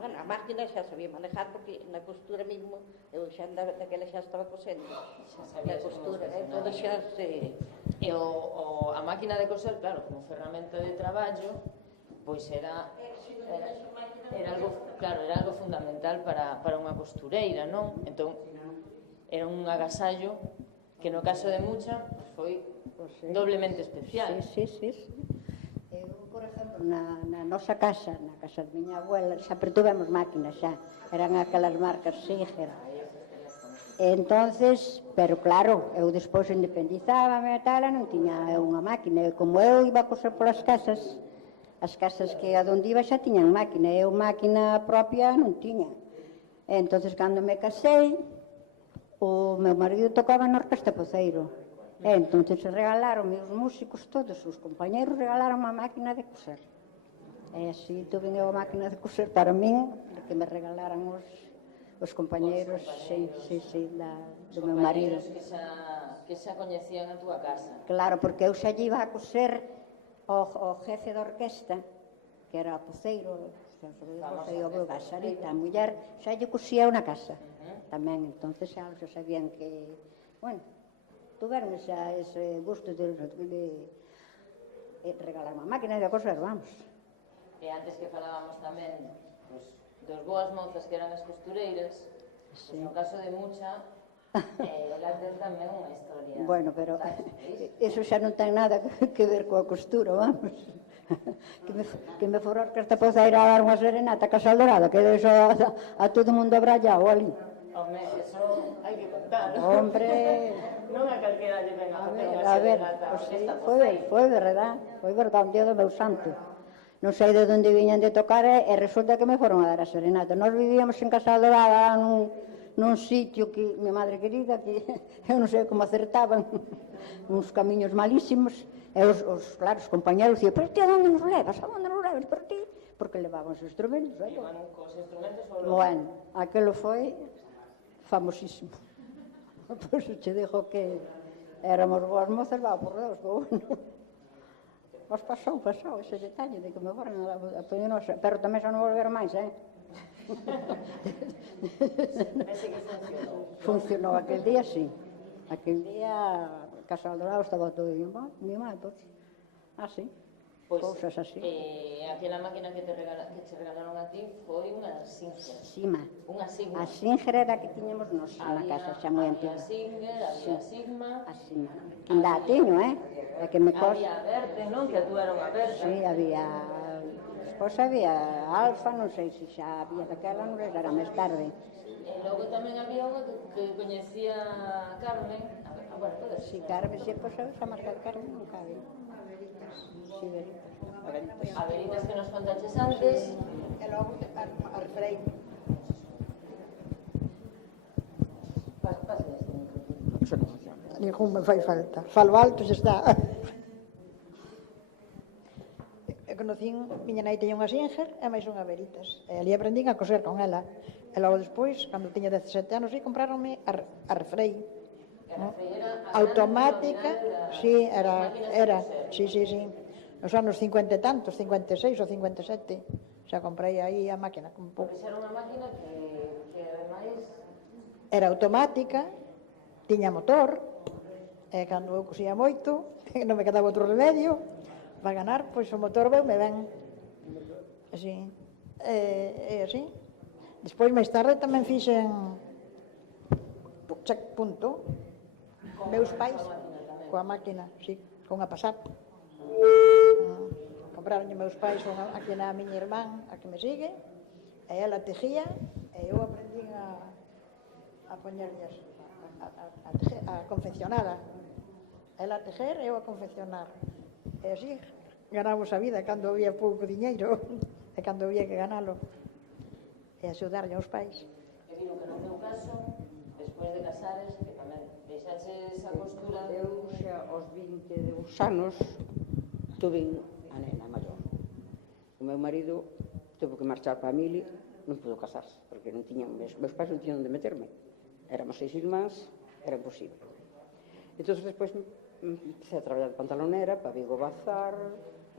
bueno, a máquina xa sabía manejar, porque na costura mesmo, eu xa daquela xa estaba cosendo. Na costura, todo xa se... E a máquina de coser, claro, como ferramenta de traballo, pois era algo, claro, era algo fundamental para unha costureira, non? Entón, era un agasallo que no caso de Mucha foi doblemente especial. Sí. Eu, por exemplo, na nosa casa, na casa da miña abuela, xa tuvemos máquinas xa, eran aquelas marcas Singer. Entonces, pero claro, eu despois independizábame e tal, e non tiña unha máquina, e como eu iba a coser polas casas, as casas que adonde iba xa tiñan máquina, e eu máquina propia non tiña. E entonces, cando me casei, o meu marido tocaba na Orquesta Poceiro. E entonces regalaron os músicos todos, os compañeros regalaron unha máquina de coser. E así tuve unha máquina de coser para min, que me regalaran os compañeros, sí, do meu marido. Que xa coñecían a túa casa. Claro, porque eu xa lle iba a coser o jefe da orquesta, que era o Poceiro, o Gasarita, a muller, xa lle cosía unha casa tamén, entonces xa sabían que, bueno, tuveron ese gusto de regalar unha máquina de coser, vamos. E antes que falábamos tamén dos boas mozas que eran as costureiras, no caso de Mucha, ela ten tamén unha historia. Bueno, pero eso xa non ten nada que ver coa costura, vamos. que me for a orquesta poceira a dar unha serenata a Casal Dorado, que deixo a todo o mundo abrallado ali. Home, eso hai que contar. Hombre, Non a calquera lle venga a facer unha a ver, serenata. pues sí, Esta foi verdade, un día do meu santo. Non sei de onde viñan de tocar e resulta que me foron a dar a serenata. Nós vivíamos en Casal Dorada nun sitio que, mi madre querida, que eu non sei como acertaban, uns camiños malísimos, e claro, os compañeros dicían, pero ti a onde nos levas, por ti? Porque levaban os instrumentos, Iban cos instrumentos ou bueno, aquelo foi famosísimo. Pois che dixo que éramos boas mozas, va, por Deus, que bueno. Mas pasou ese detalle de que me foran a poñer nosa, pero tamén xa non volveron máis, Ese que funcionou. Funcionou aquel día, sí. Aquel día, Casal Dorado estaba todo bien, mi mal, pois, así, cousas así. Aquela máquina que che regalaron a ti foi unha Singer. Sima. Unha Sigma. A Singer era a que tiñamos nos na casa, xa moi antiga. Había Singer, había Sigma. A Sima. Que ainda a teño, É que me cos... Había Verte, non? Que a tú era unha Verte. Sí, había... Despois había Alfa, non sei se xa había daquela, non era máis tarde. E logo tamén había unha que coñecía a Carmen. Bueno, pode ser. Si Carmen, se pois eu xa máis que a Carmen non cabe. Sí, Veritas. A Veritas que nos contaches antes. E logo a refrei. Pásale este micrófono. Ningún me fai falta. Falo alto se está. Eu conocín, miña nai teña unha Singer e máis unha Veritas. E ali aprendín a coser con ela. E logo despois, cando tiña 17 anos, compraronme a refrei. Automática, sí, era, sí. Nos anos 50 e tantos, 56 ou 57, xa comprei aí a máquina. Porque xa era unha máquina que ademais... Era automática, tiña motor, e cando eu cosía moito, non me quedaba outro remedio, para ganar, pois o motor veume ben. Así, así. Despois, máis tarde, tamén fixen check punto. Meus pais, coa máquina, sí, con a Passat. Compraronlle meus pais unha máquina a miña irmán, a que me sigue, e ela tejía, e eu aprendín a poñerlles, a confeccionar. Ela a tejer e eu a confeccionar. E así ganamos a vida cando había pouco diñeiro e cando había que ganalo. E axudarlle aos pais. E vino que no teu caso, despois de casares, que tamén deixaches a costura... Eu xa aos 22 anos tuve a nena maior. O meu marido tuvo que marchar para a mili, non pudo casarse, porque non tiñan, meus pais non tiñan onde meterme. Éramos 6 irmáns, era imposible. Entón, despois, empecé a traballar de pantalonera para Vigo Bazar,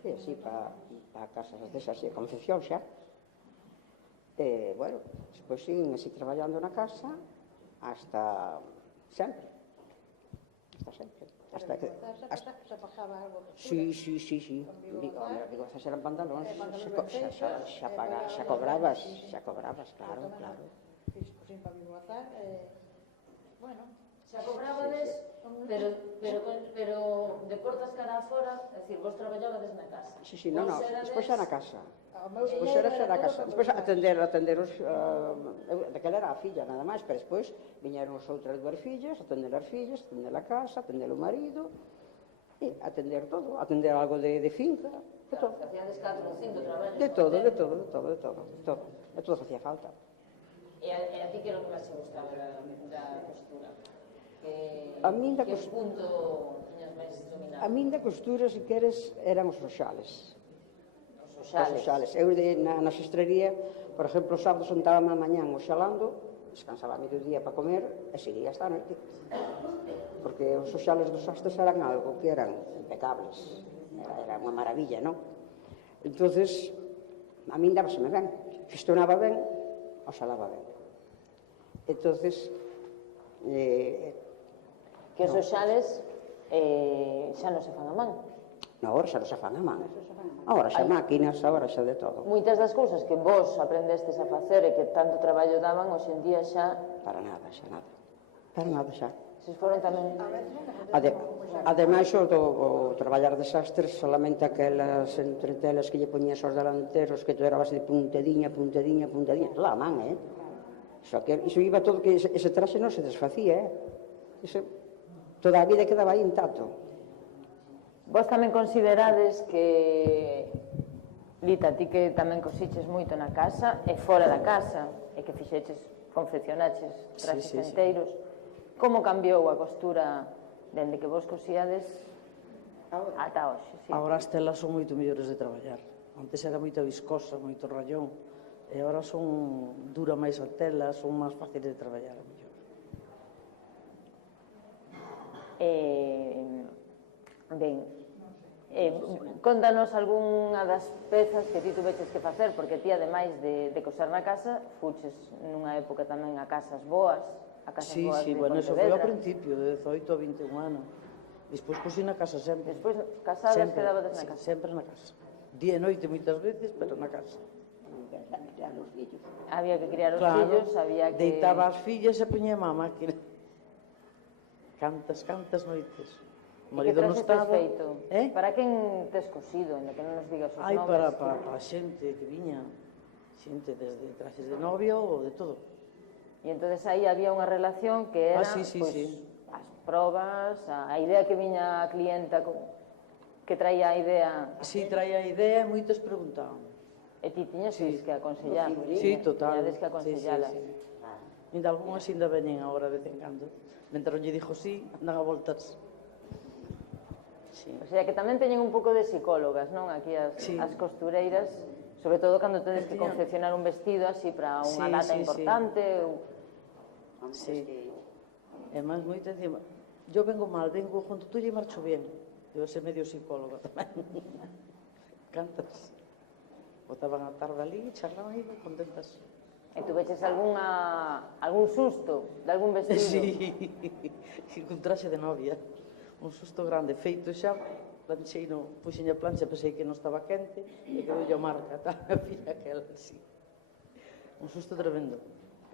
e así, para casas desas de confección xa. E, bueno, despois siguen así traballando na casa hasta sempre. Hasta que... Se pagaba algo. Sí. Vigo Bazar eran pantalóns, xa cobrabas, claro. Cosín para Vigo Bazar, bueno... Xa cobrabades, pero de portas cara afora, é dicir, vos traballabades na casa. Sí, non, despois xa na casa. Despois Despois era na casa. Despois atender os... daquela era a filla, nada máis, pero despois viñeron as outras dúas fillas, atender as fillas, atender a casa, atender o marido, e atender todo, atender algo de finca, de todo. Facíades 4 ou 5 traballos. De todo. E todo facía falta. E a ti que era o que máis te gustaba da costura? A min da que costura... punto tiñas máis dominado? A min da costura, se queres, eran os roxales. Os oxales. Eu na xestrería, por exemplo, os sábados sentábame a mañán oxalando, descansaba a mediodía para comer e seguía hasta a noite. Porque os oxales dos sastres eran algo que eran impecables. Era unha maravilla, non? Entonces, a min dábaseme ben. Fistonaba ben, oxalaba ben. Entonces, Que os oxales xa non se fan a man. agora xa non se fan a man. Agora xa máquinas, agora xa de todo. Moitas das cousas que vos aprendestes a facer e que tanto traballo daban, hoxe en día xa... Para nada, xa nada. Para nada, xa. Se foron tamén... Ademais, o traballar desastres, solamente aquelas entretelas que lle poñías aos delanteros, que tú erabas de puntediña, puntediña, puntediña, toda a man, Iso iba todo, que ese traxe non se desfacía, toda a vida quedaba aí intacto. Vos tamén considerades que, Lita, ti que tamén cosiches moito na casa e fora da casa, e que fixeches, confeccionaches traxes enteiros, como cambiou a costura dende que vos cosíades ata hoxe? Agora as telas son moito mellores de traballar. Antes era moita viscosa, moito rayón, e agora dura máis a tela, son máis fáciles de traballar, a mellor. Ben, contanos algunha das pezas que ti tuveches que facer, porque ti, ademais de coser na casa, fuches nunha época tamén a casas boas, a casas boas de bueno, eso foi ao Pontevedra. principio, de 18 a 21 anos. Despois cosí na casa sempre. Despois, casadas, quedabades na casa. Sempre na casa. Día e noite moitas veces, pero na casa. Había que criar os Claro, fillos, había que... deitaba as fillas e poñía a máquina. Cantas noites. O E que marido non traxes estaba. feito? Para quen tes cosido, en que non nos digas os Ai, nomes? para a xente que viña. Xente desde trajes de novio ou de todo. E entonces aí había unha relación que era sí. as probas, a idea que viña a clienta que traía a idea. Si, traía a idea e moitos preguntaban. E ti tiñas que aconsellar. Sí, total. Tiñades que aconsellalas. Ainda algunhas ainda veñen agora de vez en cando. Mentre non lle dixo sí, andan a voltas. O sea, que tamén teñen un pouco de psicólogas, non? Aquí as costureiras, sobre todo cando tedes que confeccionar un vestido así para unha data importante. Sí. E máis moito encima, yo vengo mal, vengo junto tuyo e marcho bien. Debo ser medio psicóloga tamén. Cantas. Botaban a tarde ali, charlaban e contentas. E tu veches algún susto de algún vestido? Sí, con traxe de novia. Un susto grande, feito xa, plancheino, puxen a plancha, pensei que non estaba quente, e quedou a marca, a filla aquela, sí. Un susto tremendo.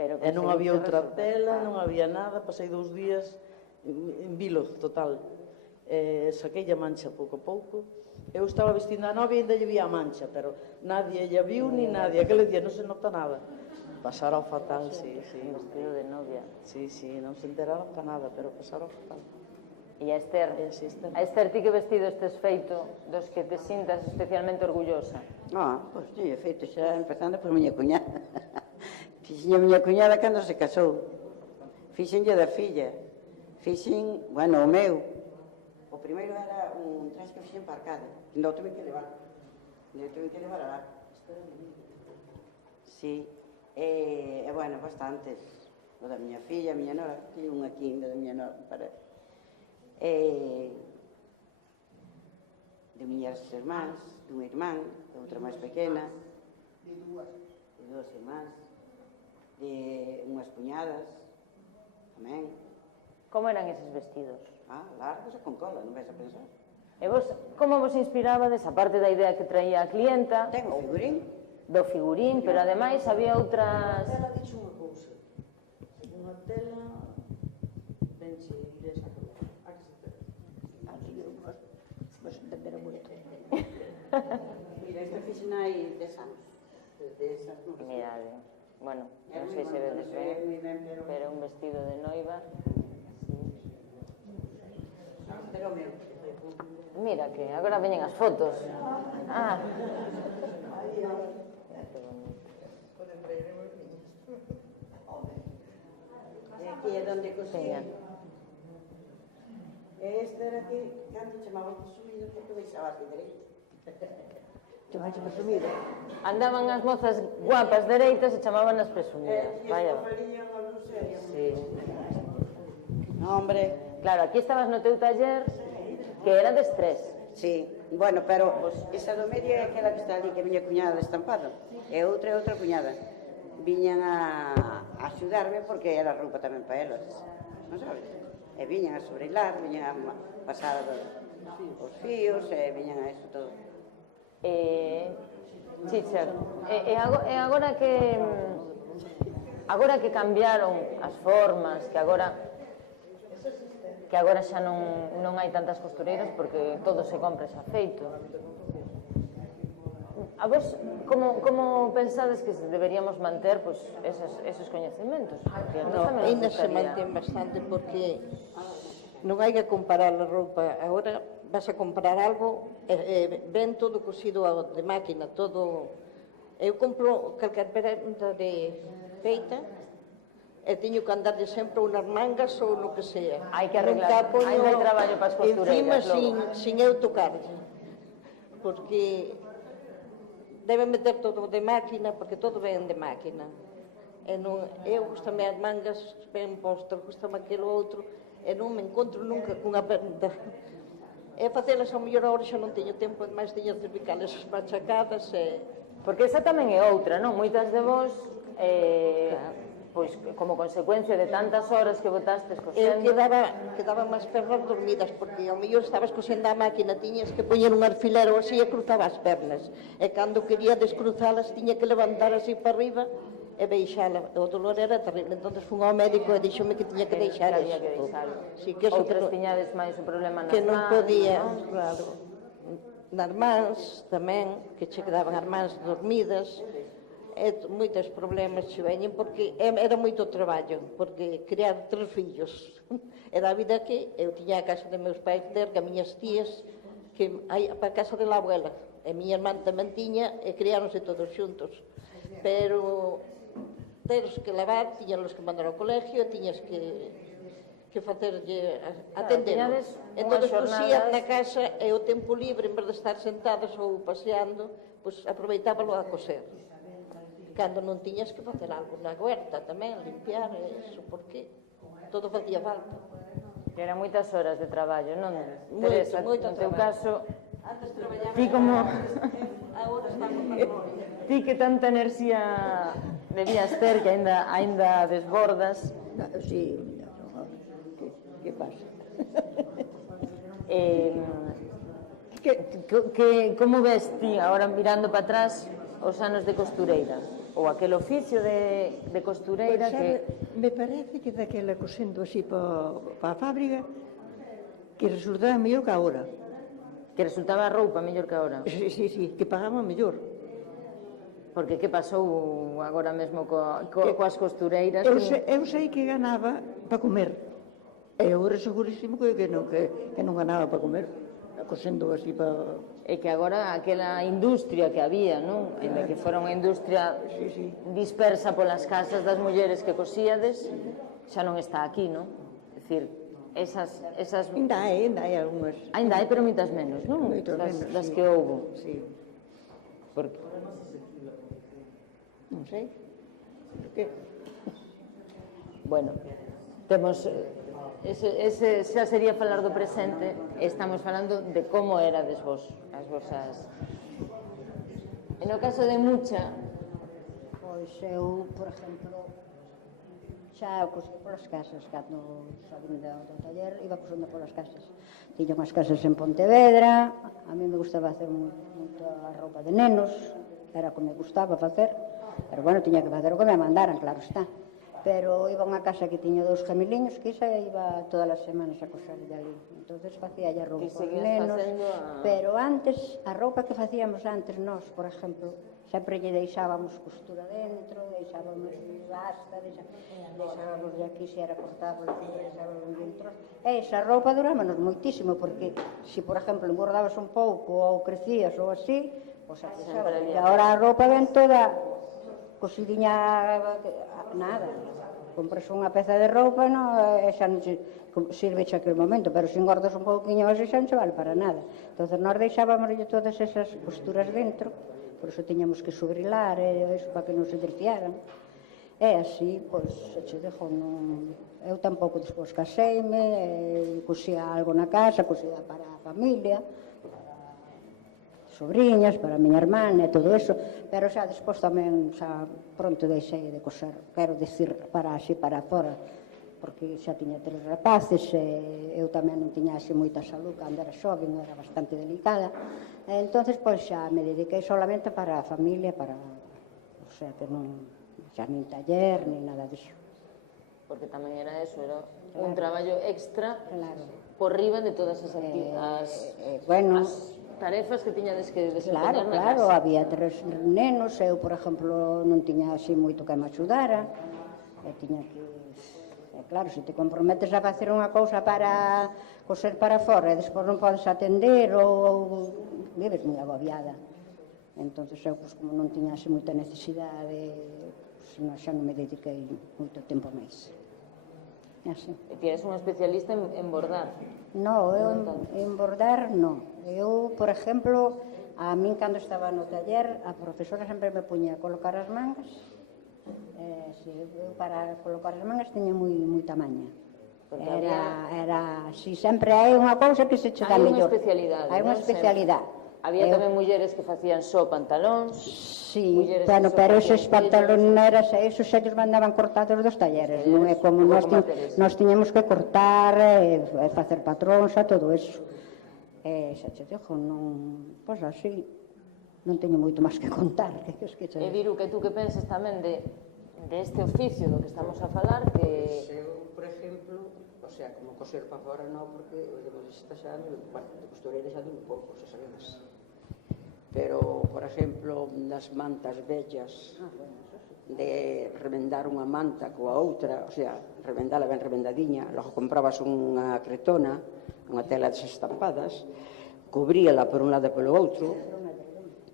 E non había outra tela, non había nada, pasei 2 días en vilo total. Saquei a mancha pouco a pouco. Eu estaba vestindo a novia e ainda lle vía a mancha, pero nadie ella viu ni nadie. Aquele día non se nota nada. Pasaron fatal, sí. Vestido de novia. Sí, non se enteraron para nada, pero pasaron fatal. E a Esther? A Esther, ti que vestidos tes feito dos que te sintas especialmente orgullosa? Pois lle feito xa empezando por miña cuñada. Fixen a miña cuñada cando se casou. Fixenlle da filla. Fixen, bueno, o meu. O primeiro era un traxe que fixen para Arcade. Non o tuve que levar. Non o tuve que levar alá. Sí. E, bueno, bastantes. O da miña filla, a miña nora. Tiño un aquí, da miña nora, para... de miñas irmáns, dun irmán, de outra máis pequena, de 2 irmáns, de unhas cuñadas, tamén. Como eran eses vestidos? Largos e con cola, non vais a pensar. E vos, como vos inspirabades, aparte da idea que traía a clienta? Ten o figurín. Do figurín, pero ademais había outras... A tela dixo unha cousa. Unha tela... Benche, iresa. Vos entenderon moito. Mira, esta fixen hai 10 anos. Desde esas nubes. Mirade, bueno, non sei se vedes ben, pero un vestido de noiva. Pero o meu. Mira que agora veñen as fotos. E aquí é onde cosía. E este era aquí, cando chamaba presumido, porque deixaba así dereito. Chamaba presumido. Andaban as mozas guapas dereitas e chamaban as presumidas. Vaya. Sí. Hombre. Claro, aquí estabas no teu taller, que era de estrés. Sí, bueno, pero esa do medio é aquela que está ali, que viña cuñada de estampado. E outra cuñada. Viñan a axudarme porque era roupa tamén para elas. Non sabes? E viñan a sobrehilar, viñan a pasar os fíos, e viñan a eso todo. Chicha, e agora que cambiaron as formas, que agora que agora xa non hai tantas costureiras porque todo se compra xa feito. A vos, como pensades que deberíamos manter esos coñecementos? Ainda se mantén bastante porque non hai que comparar a roupa. Agora vas a comprar algo, ven todo cosido de máquina, todo. Eu compro calquer prenda de feita e teño que andarlle sempre unas mangas ou no que sea. Hai que arreglar, hai máis traballo para as costureiras. Encima sin eu tocarlle, porque debe meter todo de máquina, porque todo ven de máquina. E non, eu gustame as mangas ben postas, gustame aquilo outro, e non me encontro nunca cunha prenda. E facelas ao mellor agora xa non teño tempo, máis teño as cervicales machacadas e... Porque esa tamén é outra, non? Moitas de vos, pois, como consecuencia de tantas horas que botastes cosendo... Eu quedaba máis pernas dormidas, porque ao mellor estabas cosendo a máquina, tiñas que poñer un alfilero así e cruzaba as pernas. E cando quería descruzalas, tiña que levantar así para arriba e deixala. O dolor era terrible. Entón, fun ao médico e dixome que tiña que deixar iso. Sí, que outras tiñades máis o problema nas mans, que non podía, claro. Nas mans tamén, que che quedaban as mans dormidas. E moitos problemas che veñen porque era moito traballo, porque criar 3 fillos era a vida que eu tiña a casa de meus pais cerca, a miñas tías que hai para a casa de la abuela e miña irmán tamén tiña e criáronse todos xuntos, pero teros que lavar, tiñalos que mandar ao colegio, tiñas que facerlle atender. Entón, cosían na casa e o tempo libre, en vez de estar sentadas ou paseando, pois aproveitábalo a coser. Cando non tiñas que facer algo na huerta tamén, limpiar, eso, porque todo facía falta. Que eran moitas horas de traballo, non? Teresa, no teu caso, antes traballaba... ti como... Agora estamos na gloria. Ti que tanta enerxía debías ter que aínda desbordas. Sí, que pasa? Como ves ti, agora mirando para atrás, os anos de costureira? Ou aquel oficio de costureira que... Me parece que daquela cosendo así para a fábrica que resultaba mellor que agora. Que resultaba a roupa mellor que agora? Sí, que pagaba mellor. Porque que pasou agora mesmo coas costureiras? Eu sei que ganaba para comer. E agora segurísimo que non ganaba para comer. Cosendo así para... E que agora aquela industria que había, non? Ainda que fora unha industria dispersa polas casas das mulleres que cosíades, xa non está aquí, non? É dicir, esas... Ainda hai algunhas. Ainda hai, pero moitas menos, non? Das que houbo. Sí. Porque... Non sei. Por que? Bueno, temos... Ese xa sería falar do presente, estamos falando de como erades vos, as vosas... En o caso de Mucha... Pois eu, por exemplo, xa cosía polas casas, cando xa vim do taller, iba cosendo polas casas. Tiña unhas casas en Pontevedra, a mí me gustaba hacer moita roupa de nenos, era o que me gustaba facer, pero bueno, tiña que facer o que me mandaran, claro está. Pero iba a unha casa que tiña 2 gemeliños que xa iba todas as semanas a coser de ali. Entonces facía a roupa por nenos, pero antes, a roupa que facíamos antes nós, por exemplo, sempre lle deixábamos costura dentro, deixábamos basta, deixábamos de aquí se era cortable, deixábamos dentro. E esa roupa durámonos moitísimo, porque se, por exemplo, engordabas un pouco ou crecías ou así, pois acusabas. E agora a roupa ven toda cosidiña nada. Compras unha peza de roupa e xa non sirve xa aquel momento, pero se engordas un pouquinho así xa non se vale para nada. Entón, nós deixábamos todas esas costuras dentro, por iso tiñamos que subrilar e iso para que non se desfiaran. E así, pois, se che dexo, eu tampouco despois caseime, cosía algo na casa, cosía para a familia, sobriñas, para a miña irmán e todo eso, pero xa despois tamén xa pronto deixei de coser, quero dicir, para así para fora, porque xa tiña 3 rapaces e eu tamén non tiña así moita salud, cando era xoven, era bastante delicada, e entonces pois xa me dediquei solamente para a familia, para, o sea, que non, xa nin taller, nin nada disso. porque tamén era eso, era un traballo extra Claro. por riba de todas as actividades, Bueno, as tarefas que tiñades que claro, desempeñar na claro, casa. había 3 nenos, eu, por exemplo, non tiña así moito que me axudara, e tiña que... claro, se te comprometes a facer unha cousa para coser para fora e despois non podes atender ou vives moi agobiada. Entón, eu, pues, como non tiña así moita necesidade, pues, xa non me dediquei moito tempo máis. Así. E ti eres unha especialista en bordar. No, eu en bordar, no. Eu, por exemplo, a min cando estaba no taller, a profesora sempre me puña a colocar as mangas. Eu para colocar as mangas teña moita maña. Era así, sempre hai unha cousa que se che dá mellor. Hai unha especialidade. Hai unha especialidade. Había tamén mulleres que facían só pantalóns. Sí, mulleres bueno, que só pero facían eses pantaloneras, esos xa lles mandaban cortados dos talleres, non é como nós tiñamos que cortar e facer patróns a todo eso. Xa che dixo, non, pois así, non teño moito máis que contar. E Viru, que tú que penses tamén de este oficio do que estamos a falar, que... Eu, por exemplo, o sea, como coser para fora non, porque os de modista xa, bueno, de costureira xa de un pouco, xa sabedes. Pero, por exemplo, nas mantas vellas, de remendar unha manta coa outra, o sea, remendala ben remendadiña, logo comprabas unha cretona, unha tela desas estampadas, cubríala por un lado e polo outro,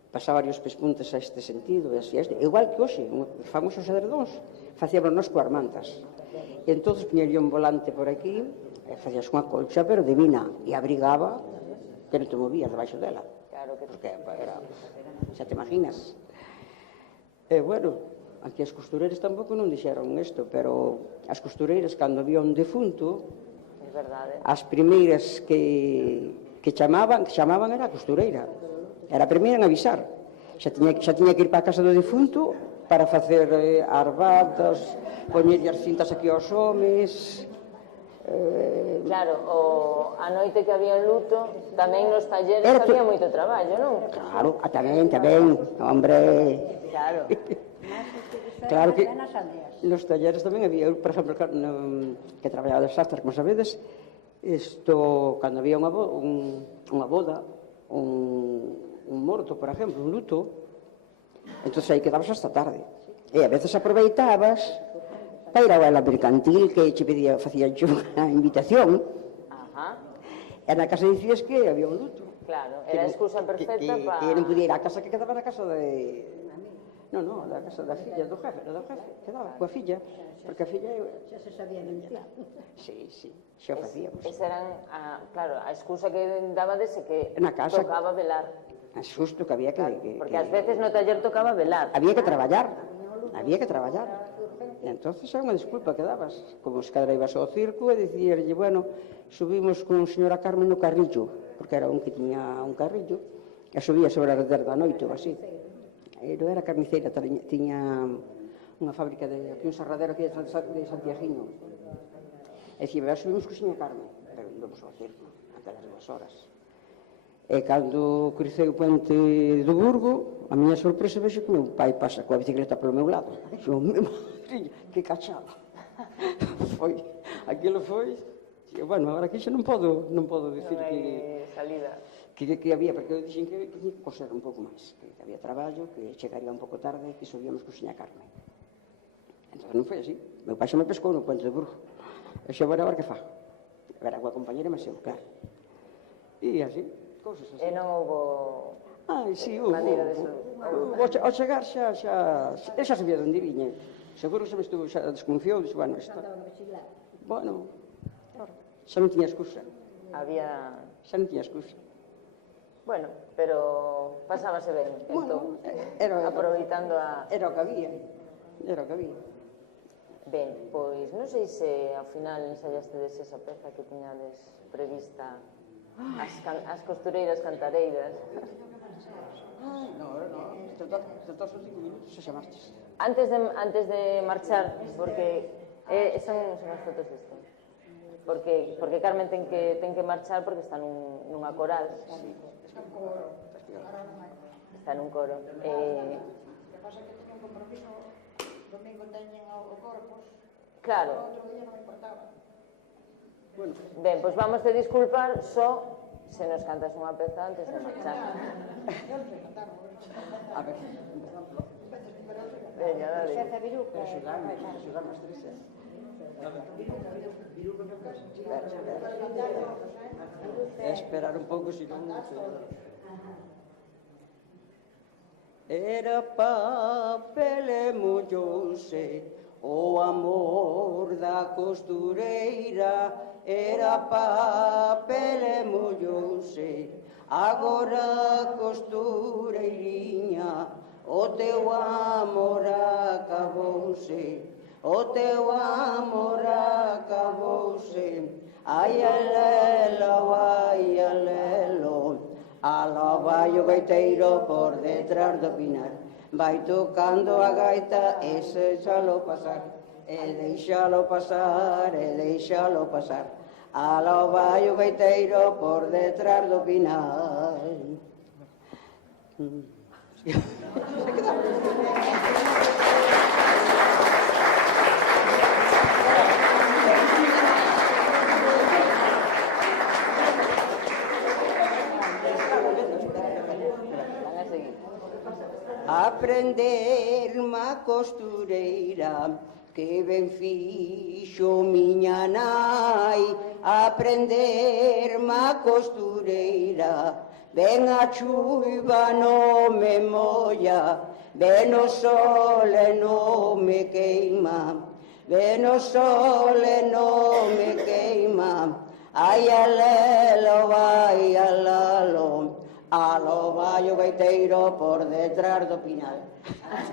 pasaba varios pespuntes a este sentido, e así, igual que hoxe, famos os edredóns, facíamos nos coas mantas. E entón, puñería un volante por aquí, e facías unha colcha, pero divina, e abrigaba, que non te movías debaixo dela. Claro que... Porque era, xa te imaginas. E, bueno, aquí as costureiras tampouco non dixeron isto, pero as costureiras, cando había un defunto, É verdade. as primeiras que chamaban era a costureira. Era a primeira en avisar. Xa tiña que ir para a casa do defunto para facer arbadas, poñerlle as cintas aquí aos homes. Claro, a noite que había luto, tamén nos talleres había moito traballo, non? Claro, tamén, hombre. Claro. Claro que nos talleres tamén había, eu, por exemplo, que traballaba de sastres, como sabedes, cando había unha boda, un morto, por exemplo, un luto, entón aí quedabas hasta tarde. E a veces aproveitabas para ir a la mercantil que che pedía, facía unha invitación. Ajá. E na casa dicías que había un luto. Claro, era a excusa perfecta para... Que non podía ir á casa, que quedaba na casa de... Non, da casa da filla do jefe, quedaba coa filla, porque a filla... Xa se sabía mentir. Sí, xa o facíamos. Esa eran, claro, a excusa que dabades é que Na casa tocaba velar. É xusto que había que... Porque ás veces no taller tocaba velar. Había que traballar. E entonces era unha disculpa que dabas. Como se cadra ibas ao circo e dicíarlle, bueno, subimos con señora Carmen no carrillo, porque era un que tiña un carrillo, e subía sobre as 10 da noite ou así. E non era carniceira, tiña unha fábrica de aquí, un serradero aquí de Santiaguino. E dicía, subimos con señora Carmen, pero íbamos ao circo, aquelas 2 horas. E cando crucei o puente do Burgo, a miña sorpresa vexo que o meu pai pasa coa bicicleta polo meu lado. Xo, meu madriña, que cachada. Aquilo foi... Bueno, agora aquí xa non podo dicir que... salida. Que había, porque eu dixen que tiña que coser un pouco máis, que había traballo, que chegaría un pouco tarde, que subíamos con seña Carmen. Entón non foi así. Meu pai xa me pescou no puente do Burgo. E xa, bueno, a ver que fa. A ver, a coa compañera me seu, claro. E así... E non houbo... sí, houbo. Ao chegar xa sabía onde viña. Seguro que xa me estuvo, xa desconfiou, dixo, bueno, isto... Bueno, claro, xa non tiña excusa. Xa non tiña excusa. Bueno, pero pasábase ben, entón, aproveitando a... Era o que había. Ben, pois non sei se ao final ensayastedes esa peza que tiñades prevista as costureiras cantareiras. No, tratar son 5 minutos e xa marches. Antes de marchar, porque son as fotos deste. Porque Carmen ten que marchar porque está nunha coral. Está nun coro. O que pasa é que teño un compromiso, domingo teñen o Corpus, Claro. Ben, pois vamos te disculpar só se nos cantas unha peza antes de marchar. A ver, Veña, dale. axudar máis triste. Esperar un pouco, se non... Era papel e mollouse o amor da costureira, era papel e mollouse, agora costureiriña, o teu amor acabouse, o teu amor acabouse, ai alelo, alá vai o gaiteiro por detrás do pinar, vai tocando a gaita e deixalo pasar, e deixalo pasar, e deixalo pasar, alá vai o gaiteiro por detrás do pinar. Aprender-me a costureira, que ben fixo miña nai. Aprender-me a costureira, ben a chuiva non me molla, ben o sol e non me queima, ben o sol e non me queima, ai alelo, ai alalo, aló vai o gaiteiro por detrás do pinal,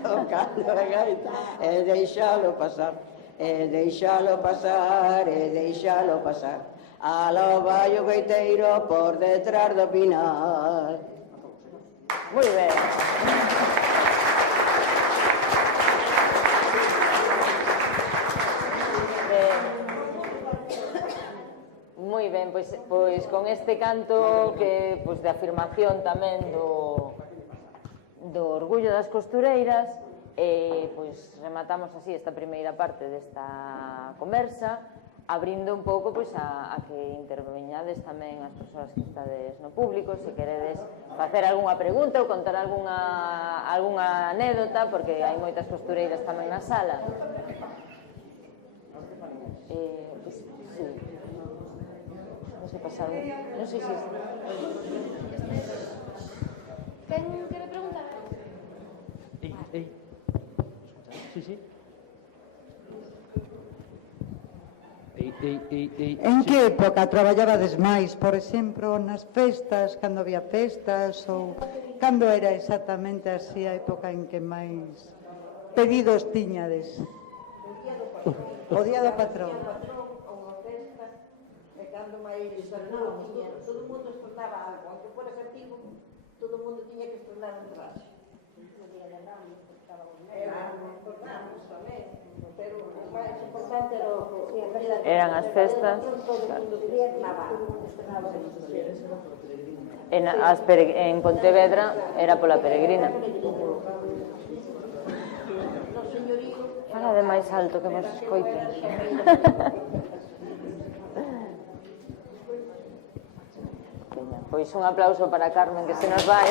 tocando a gaita, e deixalo pasar, e deixalo pasar, e deixalo pasar, aló vai o gaiteiro por detrás do pinal. Moi ben. Moi ben, pois con este canto que pois de afirmación tamén do orgullo das costureiras, pois rematamos así esta primeira parte desta conversa, abrindo un pouco pois a que interveñades tamén as persoas que estades no público, se queredes facer algunha pregunta ou contar algunha anécdota, porque hai moitas costureiras tamén na sala. Pois, sí. Non sei pasar, non sei se... Quen quere preguntar? Ei. Sí. En que época traballabades máis? Por exemplo, nas festas, cando había festas, ou cando era exactamente así a época en que máis pedidos tiñades? O día do patrón. Cando máis estrenábamos todo o mundo estrenaba algo, aunque fora antigo, todo o mundo tiña que estrenar un traxe. O día de Ramos, estábamos tamén, pero o máis importante eran as festas. En Pontevedra era pola peregrina. Fala de máis alto que vos escoiten. Pois un aplauso para Carmen, que se nos vai.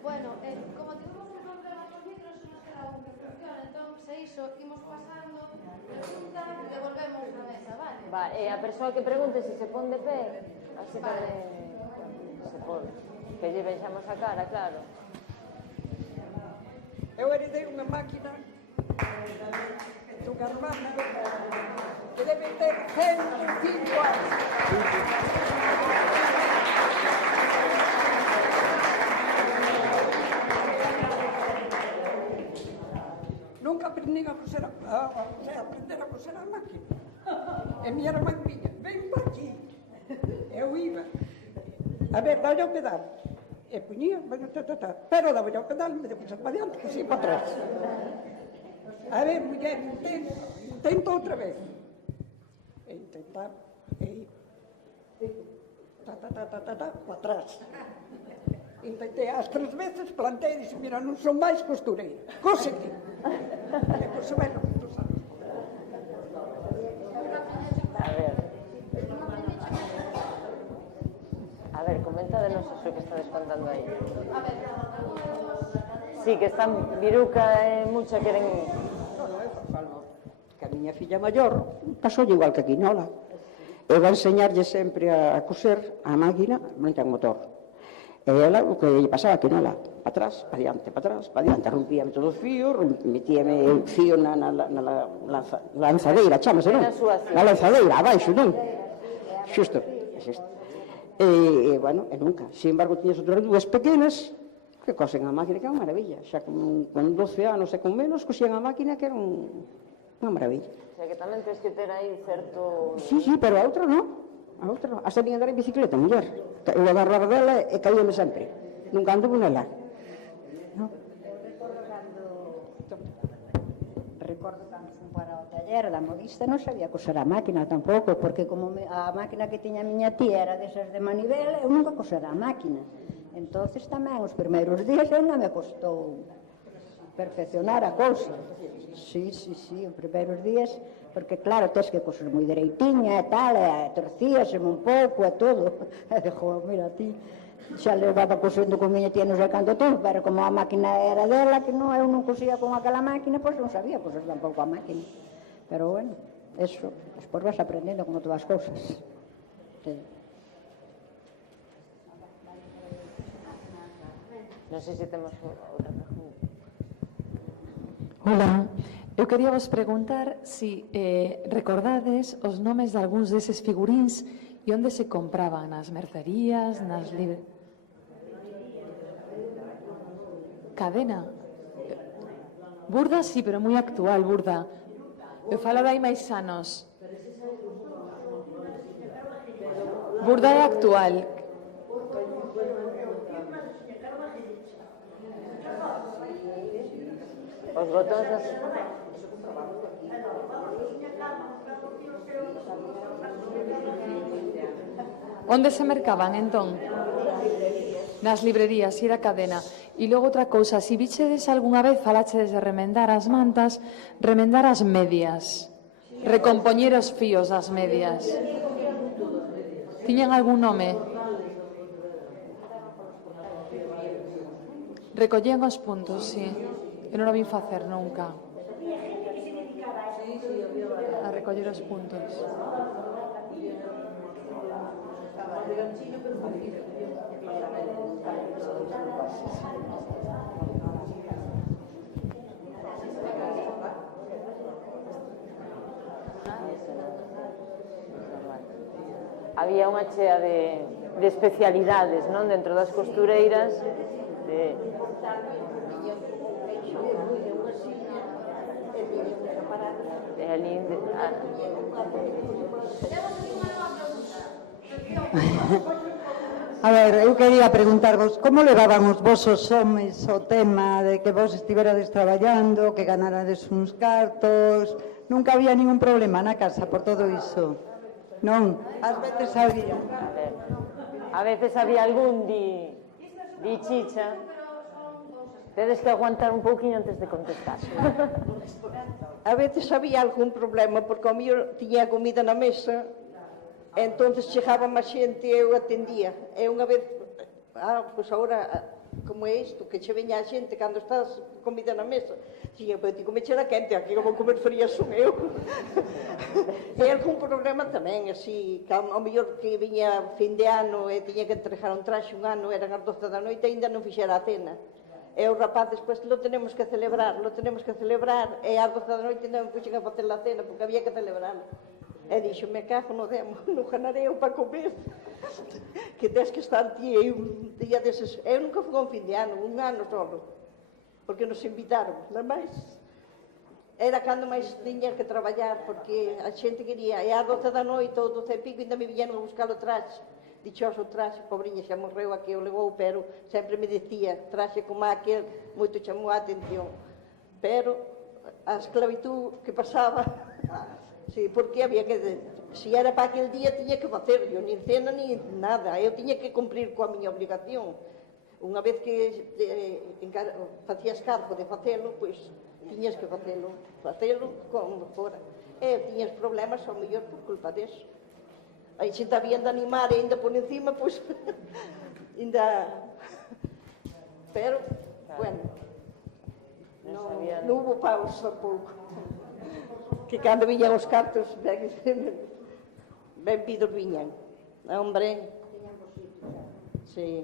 Bueno, como tivemos un problema con micros, nos queda un que funciona, entón, se iso, imos pasando, pregunta, e devolvemos na mesa, vale? Va, e a persoa que pregunte se pon de pé, así tamén se pode. Que lle vexamos a cara, claro. Eu heredei unha máquina dunha hermana que debe ter 105 anos. Nunca aprendín a coser aprender a coser a máquina. E mi irmán viña, ven pa aquí. Eu iba. A ver, dalle o pedal. E puñía, pero daba o pedal, me deu para adiante, que si para atrás. A ver, muller, intento outra vez. E intentar, e para atrás. Intentei as 3 veces, plantei e dixo, mira, non son máis costureira. Conseguí. E pois ben, non sabes. A ver, coméntadenos eso que estades contando aí. Sí, que están Viruca e Mucha queren... Que a miña filla maior pasou igual que a Quinola. Eu vou enseñarlle sempre a coser a máquina, non ten motor. E ela, o que lle pasaba a Quinola, para atrás, para diante, rompíame todo o fío, metíame o fío na lanzadeira, chámase, non? Na lanzadeira, abaixo, non? Xusto, e, bueno, e nunca. Sin embargo, tiñas outras dúas pequenas que cosen a máquina, que é unha maravilla. Xa con 12 anos e con menos, cosían a máquina, que era unha maravilla. O sea, que tamén tens que ter aí certo... Sí, pero a outra non. A outra non. Hasta nin andar en bicicleta, muller. Eu agarrar dela e caíame sempre. Nunca ando con ela. Recordo cando fui para o taller da modista, non sabía coser a máquina tampouco, porque como a máquina que tiña a miña tía era desas de manivela, eu nunca cosera a máquina. Entonces tamén os primeiros días eu non me costou perfeccionar a cousa. Sí, os primeiros días, porque claro, tens que coser moi dereitiña e tal, e torcíaseme un pouco e todo. E dixo, mira, ti xa levaba cosendo con miña tía non sei canto tempo, pero como a máquina era dela, que non, eu non cosía con aquela máquina, pois non sabía coser tampouco a máquina. Pero bueno, eso, despois vas aprendendo como todas as cousas. Sí. Non sei se temos outra pregunta. Hola, eu quería vos preguntar si recordades os nomes de algúns deses figuríns e onde se compraban, nas mercerías, nas librerías. Cadena. Burda, sí, pero moi actual, Burda. Eu falo de hai máis anos. Burda é actual. Os botóns das... Onde se mercaban, entón? Nas librerías, ir a cadena. E logo outra cousa, se vichedes algunha vez, falachedes de remendar as mantas, remendar as medias, recompoñer os fíos das medias. Tiñan algún nome? Recollían os puntos, sí. Eu non o vin facer nunca. A recoller os puntos. Había unha chea de especialidades, non? Dentro das costureiras de... A ver, eu quería preguntarvos como levaban os vosos homes o tema de que vos estiverades traballando, que ganarades uns cartos, nunca había ningún problema na casa por todo iso? Non? Ás veces había. A veces había algún di chicha. Tedes que aguantar un pouquinho antes de contestar. A veces había algún problema, porque o mío tiña comida na mesa, entonces chegaba máis xente e eu atendía. E unha vez, pois agora, como é isto, que che veña a xente cando estás comida na mesa, tiña, pero ti comechera quente, aquí que vou comer fría son eu. E algún problema tamén, así, que ao mellor que viña fin de ano e tiña que entregar un traxe un ano, eran as 12 da noite e ainda non fixera a cena. E os rapaces, pois, lo tenemos que celebrar, e ás 12 da noite non puxen a facer a cena, porque había que celebrar. E dixo, me cago no demo, non ganarei eu para comer, que tens que estar ti e un día deses. Eu nunca fui a un fin de ano, un ano solo, porque nos invitaron, non máis. Era cando máis tiña que traballar, porque a xente quería, e ás 12 da noite ou 12 e pico, ainda me viñeron a buscar o traxe. Dichoso traxe, pobriña, xa morreu a que o levou, pero sempre me dicía, traxe como aquel, moito chamou a atención. Pero a esclavitud que pasaba, sí, porque había que, se era para aquel día, tiña que facer, yo nin cena, nin nada, eu tiña que cumprir coa miña obligación. Unha vez que facías cargo de facelo, pois tiñas que facelo como fora. E tiñas problemas, ao mellor, por culpa deso. Aí se te habían de animar e ainda por encima, pois, ainda... Pero, bueno, non hubo paus a pouco. Que cando viñan os cartos, ben pidos viñan. Hombre, sí.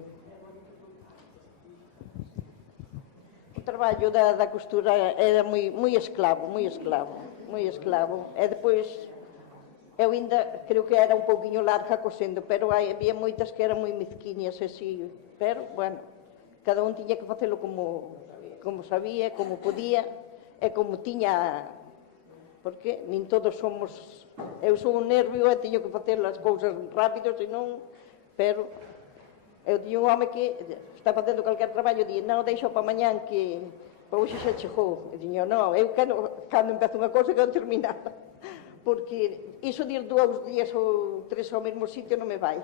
O traballo da costura era moi esclavo. E depois, eu ainda creo que era un pouquinho larga cosendo, pero había moitas que eran moi mezquiñas, así. Pero, bueno, cada un tiña que facelo como sabía, como podía, e como tiña... Porque nin todos somos... Eu sou un nervio e teño que facer as cousas rápido, senón... Pero eu tiño un home que está facendo calquer traballo e di, non, deixo para mañán que para hoxe xa chegou. E diño, non, eu cando empezo unha cousa quero terminada. Porque iso de ir 2 días ou 3 ao mesmo sitio non me vai.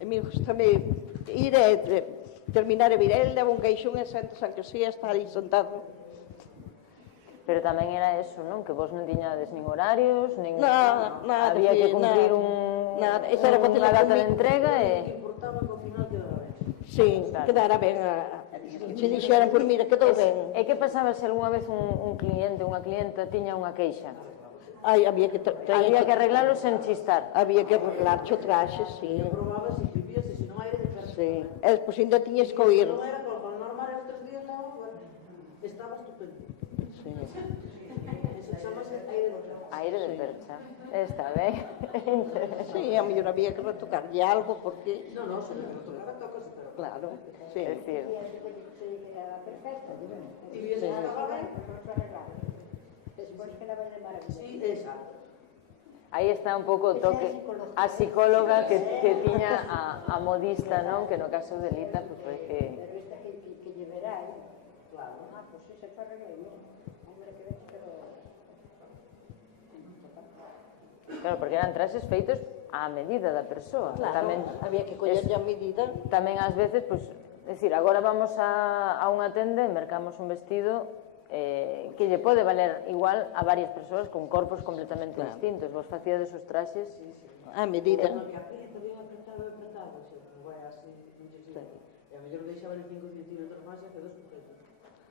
E me gustame ir e terminar e vir. El leva un caixón e senta que sea estar aí sentado. Pero tamén era eso, non? Que vos non tiñades nin horarios, nin... Nada, había que cumprir unha data de entrega e... Sí, quedara ben. Se dixeran por mira, quedou ben. E que pasaba se algunha vez un cliente, unha clienta tiña unha queixa? Había que arreglalo sen chistar. Había que arreglar o traxe, sí. Sí. E despois ainda tiñes que oír. Aire de percha. Está ben. Sí, a mellor había que retocarlle algo, porque... Non, se me retocaba, tocas, pero... Claro, sí. É dicir... Aí está un pouco o toque a psicóloga que tiña a modista, non? Que no caso de Lita, pues parece... Pero esta que lle verá, claro. Pues ese fue arreglado. Hombre, que ves, pero... Claro, porque eran traxes feitos á medida da persoa. Claro, tamén había que collerlle a medida. Tamén ás veces, pois, decir, agora vamos a unha tenda e mercamos un vestido que lle pode valer igual a varias persoas con corpos completamente distintos. Vos facíades os traxes a medida.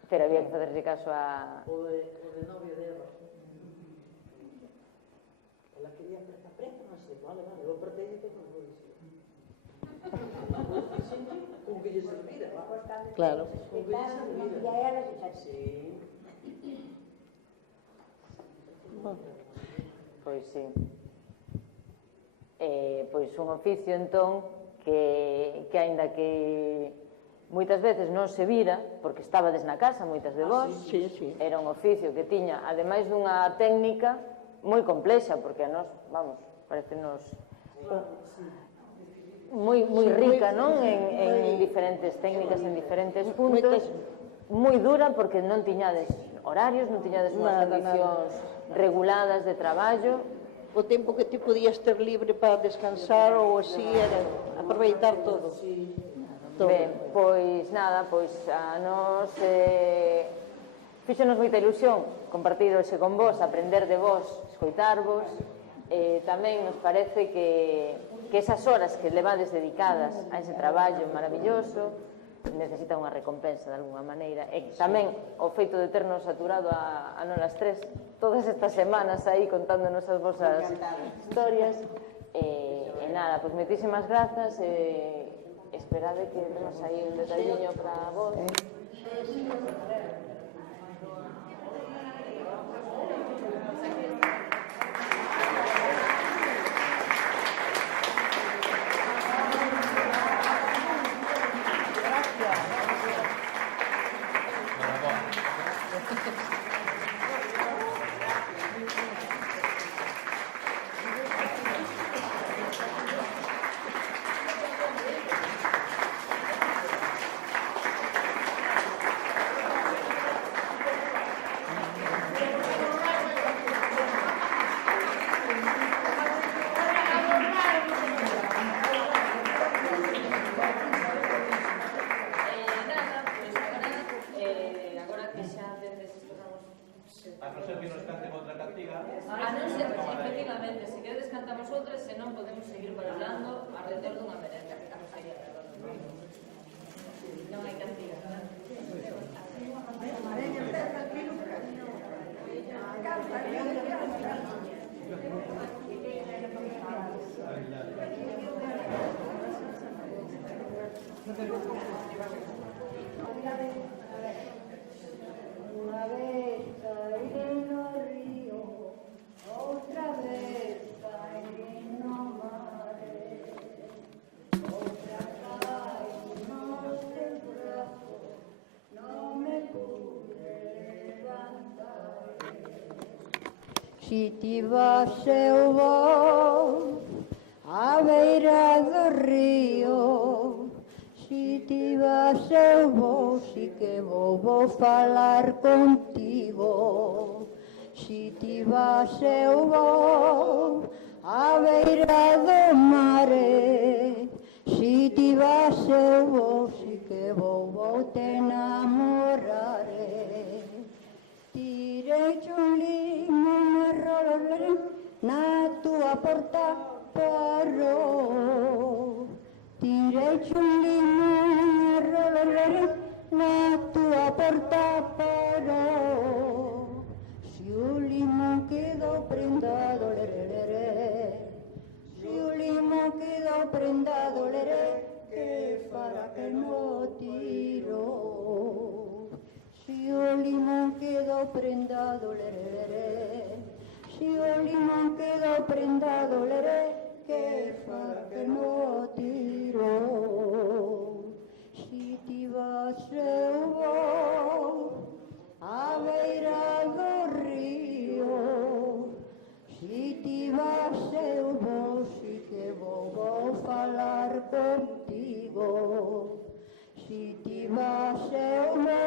Pero había que facerlle caso a... O de novio de Eva. Ela quería preta preta, non sei, vale, eu apertei e todo non vou dicir. Con que lle servira, va? Claro. Con que lle servira. Sí. Pois sí. Pois un oficio, entón, que aínda que moitas veces non se vira, porque estabades na casa, moitas de vos, era un oficio que tiña, ademais dunha técnica moi complexa, porque a nós, vamos, parecenos moi rica, non? En diferentes técnicas, en diferentes puntos, moi dura, porque non tiñades horarios, non tiñades unhas condicións reguladas de traballo. O tempo que ti podías ter libre para descansar ou así, era aproveitar todo. Ben, pois nada, pois a nos fíxonos moita ilusión compartir hoxe con vos, aprender de vos, escoitarvos. Tamén nos parece que esas horas que levades dedicadas a ese traballo maravilloso necesitan unha recompensa de alguna maneira. E tamén o feito de ternos saturado a nolas tres todas estas semanas aí contándonos as vosas historias. E nada, pois moitísimas grazas. Esperade que temos aí un detalliño para vos. Una vez caí no río, otra vez caí no mare, otra caí no del brazo, no me pude levantar. Si ti vas eu vou á beira do río, si ti vas eu vou, si que vou falar contigo. Si ti vas eu vou á beira do mare, si ti vas eu vou, si que vou te enamorar. Tirei un limón na tua porta parou. Tirei un limón na tua porta parou. Si o limón quedou prendado, si o limón quedou prendado, que fará que no tirou? Si o limón quedou prendado, si o limón quedou prendado, que fará que no tirou? Si ti vas eu vou á beira do río, si ti vas eu vou, si que vou falar contigo. Si ti vas eu vou